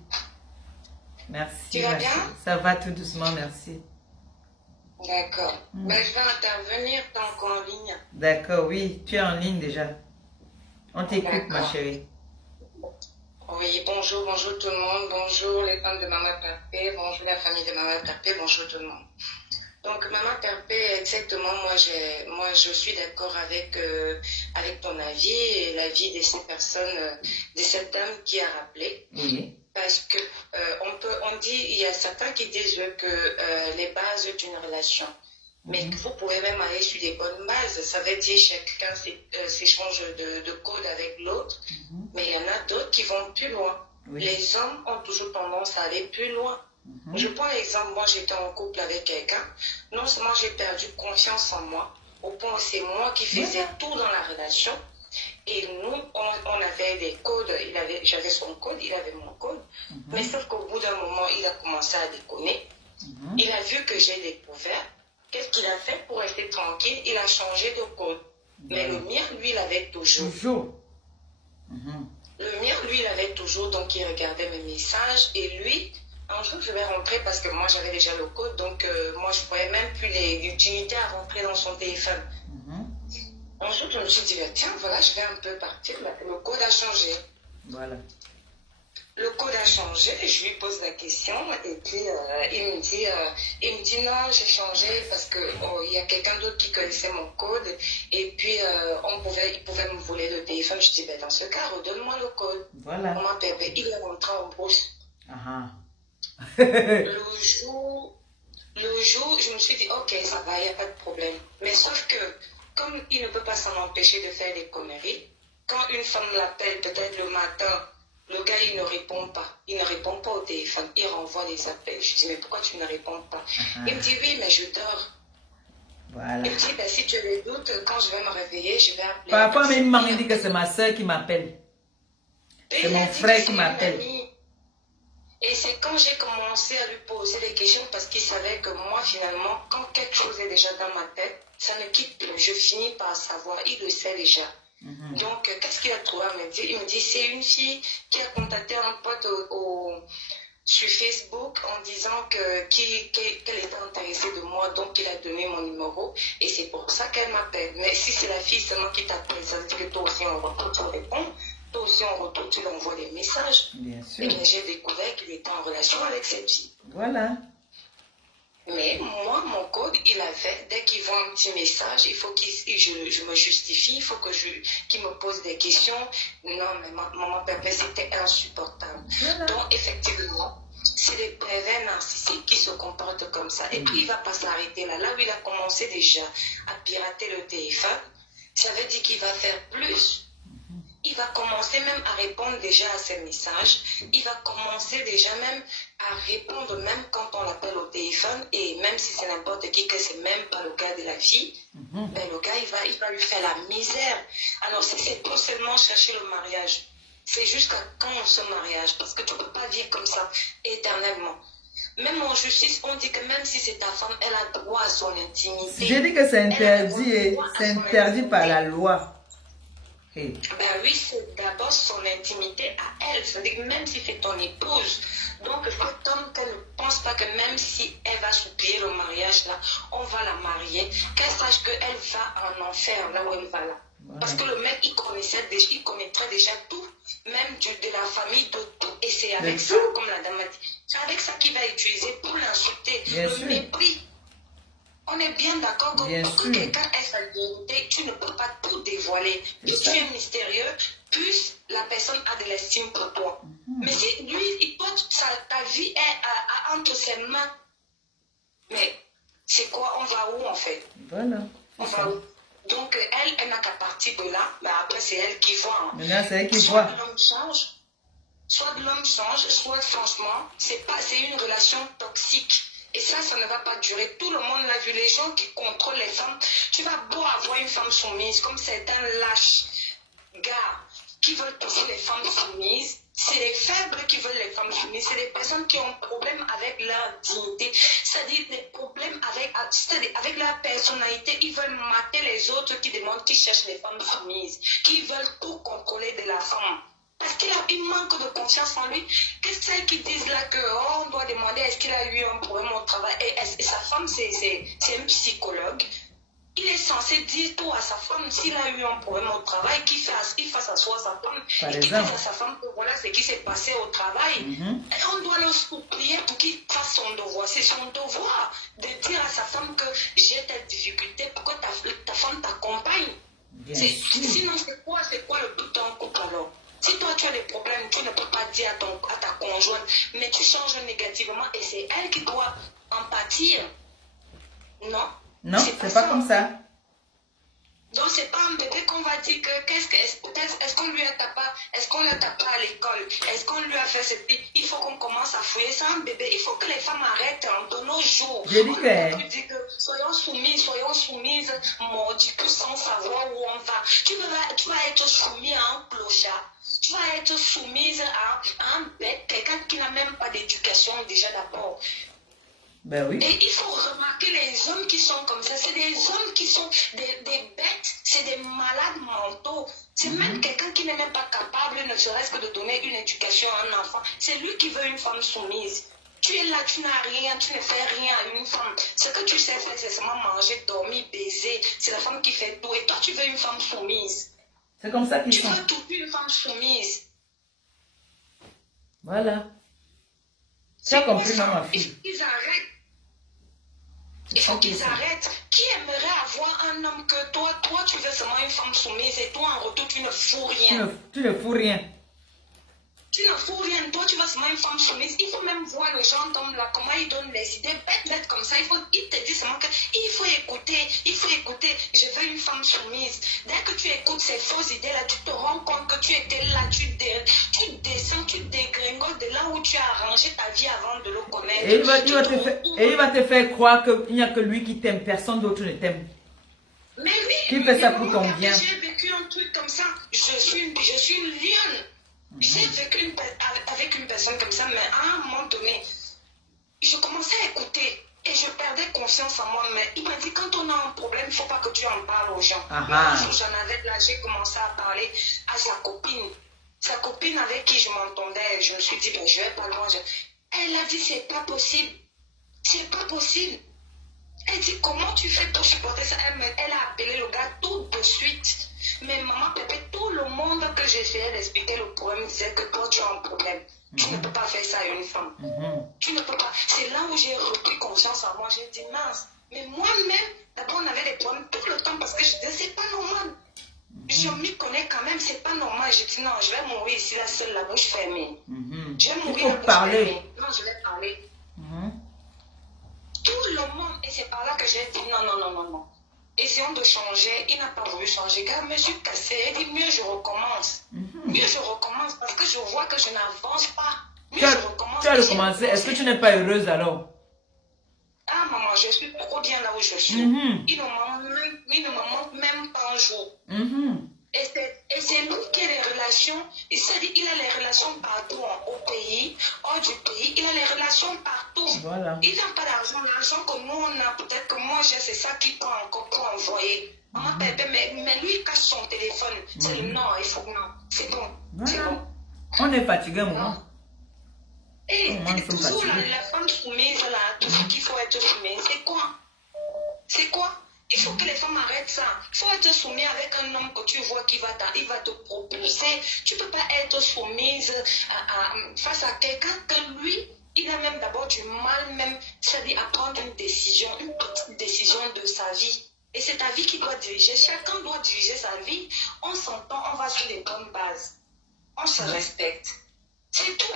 Merci. Tu vas merci. bien? Ça va tout doucement, merci. D'accord. Ben, je vais intervenir tant qu'en ligne. D'accord, oui. Tu es en ligne déjà. On t'écoute, ma chérie. Oui, bonjour tout le monde. Bonjour les femmes de maman Pépé. Bonjour la famille de maman Pépé. Bonjour tout le monde. Donc, maman Pépé, exactement, moi je suis d'accord avec ton avis et l'avis de ces personnes, de cette dame qui a rappelé. Oui. Parce que il y a certains qui disent que les bases d'une relation, mais vous pouvez même aller sur des bonnes bases. Ça veut dire chacun s'échange de code avec l'autre, mais il y en a d'autres qui vont plus loin. Oui. Les hommes ont toujours tendance à aller plus loin. Je prends l'exemple, moi j'étais en couple avec quelqu'un, non seulement j'ai perdu confiance en moi, au point où c'est moi qui faisais tout dans la relation, et nous, on avait des codes, j'avais son code, il avait mon code, mais sauf qu'au bout d'un moment, il a commencé à déconner, il a vu que j'ai découvert, qu'est-ce qu'il a fait pour rester tranquille? Il a changé de code, mais le mien, lui, il avait toujours. Le mien, lui, il avait toujours, donc il regardait mes messages, et lui, un jour, je vais rentrer parce que moi, j'avais déjà le code, donc moi, je ne voyais même plus l'utilité à rentrer dans son téléphone. Un jour, je me suis dit, tiens, voilà, je vais un peu partir, le code a changé. Voilà. Le code a changé, je lui pose la question et puis il me dit non, j'ai changé parce que il y a quelqu'un d'autre qui connaissait mon code et puis il pouvait me voler le téléphone. Je dis ben dans ce cas, redonne-moi le code. Voilà. On m'appelle, il est rentré en brousse. Le jour, je me suis dit ok, ça va, il n'y a pas de problème. Mais sauf que comme il ne peut pas s'en empêcher de faire des conneries, quand une femme l'appelle peut-être le matin, le gars, il ne répond pas. Il ne répond pas au téléphone. Il renvoie les appels. Je dis, mais pourquoi tu ne réponds pas? Il me dit, oui, mais je dors. Voilà. Il me dit, ben, si tu as des doutes, quand je vais me réveiller, je vais appeler. Parfois, même maman dit que c'est ma soeur qui m'appelle. C'est mon frère qui m'appelle. Et c'est quand j'ai commencé à lui poser des questions parce qu'il savait que moi, finalement, quand quelque chose est déjà dans ma tête, ça ne quitte plus. Je finis par savoir. Il le sait déjà. Donc, qu'est-ce qu'il a trouvé à me dire? Il me dit, c'est une fille qui a contacté un pote sur Facebook en disant qu'elle était intéressée de moi, donc il a donné mon numéro et c'est pour ça qu'elle m'appelle. Mais si c'est la fille seulement qui t'appelle, ça veut dire que toi aussi en retour tu réponds, toi aussi en retour tu lui envoies des messages. Bien sûr. Et bien j'ai découvert qu'il était en relation avec cette fille. Voilà. Mais moi, mon code, il avait, dès qu'il voit un petit message, il faut je me justifie, il faut qu'il me pose des questions. Non, mais maman Pépé, c'était insupportable. Voilà. Donc, effectivement, c'est les pervers narcissiques qui se comportent comme ça. Et puis, il ne va pas s'arrêter là. Là où il a commencé déjà à pirater le téléphone, ça veut dire qu'il va faire plus. Il va commencer même à répondre déjà à ses messages. Il va commencer déjà même à répondre même quand on l'appelle au téléphone. Et même si c'est n'importe qui, que c'est même pas le cas de la fille, ben le gars, il va lui faire la misère. Alors, c'est pas seulement chercher le mariage. C'est jusqu'à quand ce mariage? Parce que tu ne peux pas vivre comme ça éternellement. Même en justice, on dit que même si c'est ta femme, elle a droit à son intimité. J'ai dit que c'est interdit, c'est interdit par la loi. Hey. Ben oui, c'est d'abord son intimité à elle. C'est-à-dire que même si c'est ton épouse, donc cet homme qu'elle ne pense pas que même si elle va supplier le mariage là, on va la marier, qu'elle sache qu'elle va en enfer là où elle va là. Voilà. Parce que le mec, il connaîtrait déjà tout, même de la famille, de tout. Et c'est avec ça, comme la dame a dit, c'est avec ça qu'il va utiliser pour l'insulter. Le mépris. On est bien d'accord que pour que quelqu'un ait sa dignité, tu ne peux pas tout dévoiler. Plus tu es mystérieux, plus la personne a de l'estime pour toi. Mais si lui, ta vie est entre ses mains, mais c'est quoi? On va où en fait? Voilà. On va où? Donc elle n'a qu'à partir de là, mais après c'est elle qui voit. Hein. Maintenant c'est elle qui soit voit. L'homme change, soit l'homme change, soit franchement, c'est une relation toxique. Et ça ne va pas durer. Tout le monde l'a vu, les gens qui contrôlent les femmes. Tu vas beau avoir une femme soumise, comme certains lâches gars qui veulent pousser les femmes soumises. C'est les faibles qui veulent les femmes soumises. C'est les personnes qui ont un problème avec leur dignité. C'est-à-dire des problèmes avec leur personnalité. Ils veulent mater les autres qui demandent, qui cherchent les femmes soumises. Qui veulent tout contrôler de la femme. Parce qu'il manque de confiance en lui. Qu'est-ce que c'est qu'ils disent là que on doit demander est-ce qu'il a eu un problème au travail et sa femme, c'est un psychologue. Il est censé dire tout à sa femme s'il a eu un problème au travail, qu'il fasse asseoir sa femme et qu'il dise à sa femme que voilà ce qui s'est passé au travail. Et on doit le supplier pour qu'il fasse son devoir. C'est son devoir de dire à sa femme que j'ai telle difficulté pour que ta femme t'accompagne. Sinon, c'est quoi le but d'un couple alors? Si toi tu as des problèmes, tu ne peux pas dire à ta conjointe, mais tu changes négativement et c'est elle qui doit en pâtir. Non. Non, c'est pas comme ça. Donc c'est pas un bébé qu'on va dire que est-ce qu'on lui a tapé, est-ce qu'on l'a tapé à l'école, est-ce qu'on lui a fait ce truc. Il faut qu'on commence à fouiller. C'est un bébé. Il faut que les femmes arrêtent de nos jours. Je dis que dire que soyons soumises, maudits sans savoir où on va. Tu vas être soumis à un clochard. Tu vas être soumise à un bête, quelqu'un qui n'a même pas d'éducation déjà d'abord. Ben oui. Et il faut remarquer les hommes qui sont comme ça. C'est des hommes qui sont des bêtes, c'est des malades mentaux. C'est même quelqu'un qui n'est même pas capable, ne serait-ce que de donner une éducation à un enfant. C'est lui qui veut une femme soumise. Tu es là, tu n'as rien, tu ne fais rien à une femme. Ce que tu sais faire, c'est seulement manger, dormir, baiser. C'est la femme qui fait tout. Et toi, tu veux une femme soumise. C'est comme ça qu'ils Tu sont. veux tout une femme soumise. Voilà. Tu as compris, non, ma Il fille? faut qu'ils arrêtent. Il faut qu'ils arrêtent. Qui aimerait avoir un homme que toi, tu veux seulement une femme soumise et toi, en retour, tu ne fous rien. Tu ne fous rien. Tu ne fous rien, toi tu vas seulement une femme soumise. Il faut même voir le genre d'homme là, comment il donne les idées bêtes comme ça. Il te dit seulement qu'il faut écouter, je veux une femme soumise. Dès que tu écoutes ces fausses idées là, tu te rends compte que tu étais là, tu descends, tu dégringoles de là où tu as arrangé ta vie avant de le connaître. Et il va te faire croire qu'il n'y a que lui qui t'aime, personne d'autre ne t'aime. Mais oui, qui fait ça pour ton bien. J'ai vécu un truc comme ça, je suis une lionne. J'ai vécu avec une personne comme ça, mais à un moment donné, je commençais à écouter et je perdais confiance en moi. Mais il m'a dit, quand on a un problème, il ne faut pas que tu en parles aux gens. J'ai commencé à parler à sa copine. Sa copine avec qui je m'entendais, je me suis dit, ben, je vais pas loin. Elle a dit, c'est pas possible. C'est pas possible. Elle dit, comment tu fais pour supporter ça? Elle a appelé le gars tout de suite. Mais maman, Pépé, tout le monde que j'essayais d'expliquer le problème disait que toi, tu as un problème. Tu ne peux pas faire ça à une femme. Tu ne peux pas. C'est là où j'ai repris confiance en moi. J'ai dit, mince. Mais moi-même, d'abord, on avait des problèmes tout le temps parce que je disais, c'est pas normal. Je m'y connais quand même, c'est pas normal. J'ai dit, non, je vais mourir ici, la seule, la bouche fermée. Je vais mourir la bouche fermée. Non, je vais parler. Tout le monde, et c'est par là que j'ai dit, non. Essayons de changer. Il n'a pas voulu changer. Car je me suis cassée. Il dit, mieux je recommence. Mieux je recommence parce que je vois que je n'avance pas. Mieux je recommence. Tu as recommencé. Est-ce que tu n'es pas heureuse alors? Ah maman, je suis trop bien là où je suis. Il ne me manque même pas un jour. Et c'est lui qui a les relations. Il a les relations partout, au pays, hors du pays. Il a les relations partout. Voilà. Il n'a pas d'argent. L'argent que nous on a, peut-être que moi j'ai, c'est ça qu'il prend encore pour envoyer. Maman, mais lui il cache son téléphone. C'est non, il faut non. C'est bon. Voilà. C'est bon. On est fatigué, maman. Et toujours la femme soumise là, toujours qu'il faut être soumise. C'est quoi? C'est quoi? Il faut que les femmes arrêtent ça. Il faut être soumis avec un homme que tu vois qui va te propulser. Tu ne peux pas être soumise face à quelqu'un que lui, il a même d'abord du mal, même, c'est-à-dire à prendre une petite décision de sa vie. Et c'est ta vie qui doit diriger. Chacun doit diriger sa vie. On s'entend, on va sur les bonnes bases. On se respecte. C'est tout.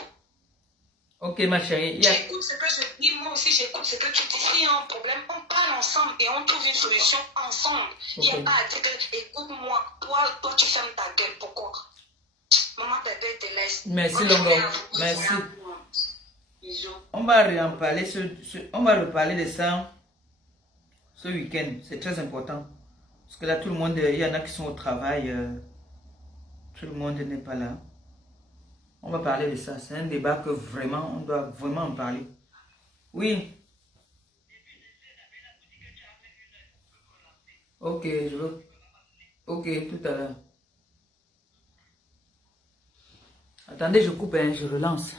Ok, ma chérie. J'écoute ce que je dis, moi aussi j'écoute ce que tu dis. S'il y a un problème, on parle ensemble et on trouve une solution ensemble. Il n'y a pas à dire que, écoute-moi, toi tu fermes ta gueule. Pourquoi? Maman, Pépé te laisse. Merci, Longo. Merci. Bisous. On va reparler de ça ce week-end. C'est très important. Parce que là, tout le monde, il y en a qui sont au travail. Tout le monde n'est pas là. On va parler de ça. C'est un débat que vraiment, on doit vraiment en parler. Oui. Ok, je veux. Ok, tout à l'heure. Attendez, je coupe, hein, je relance.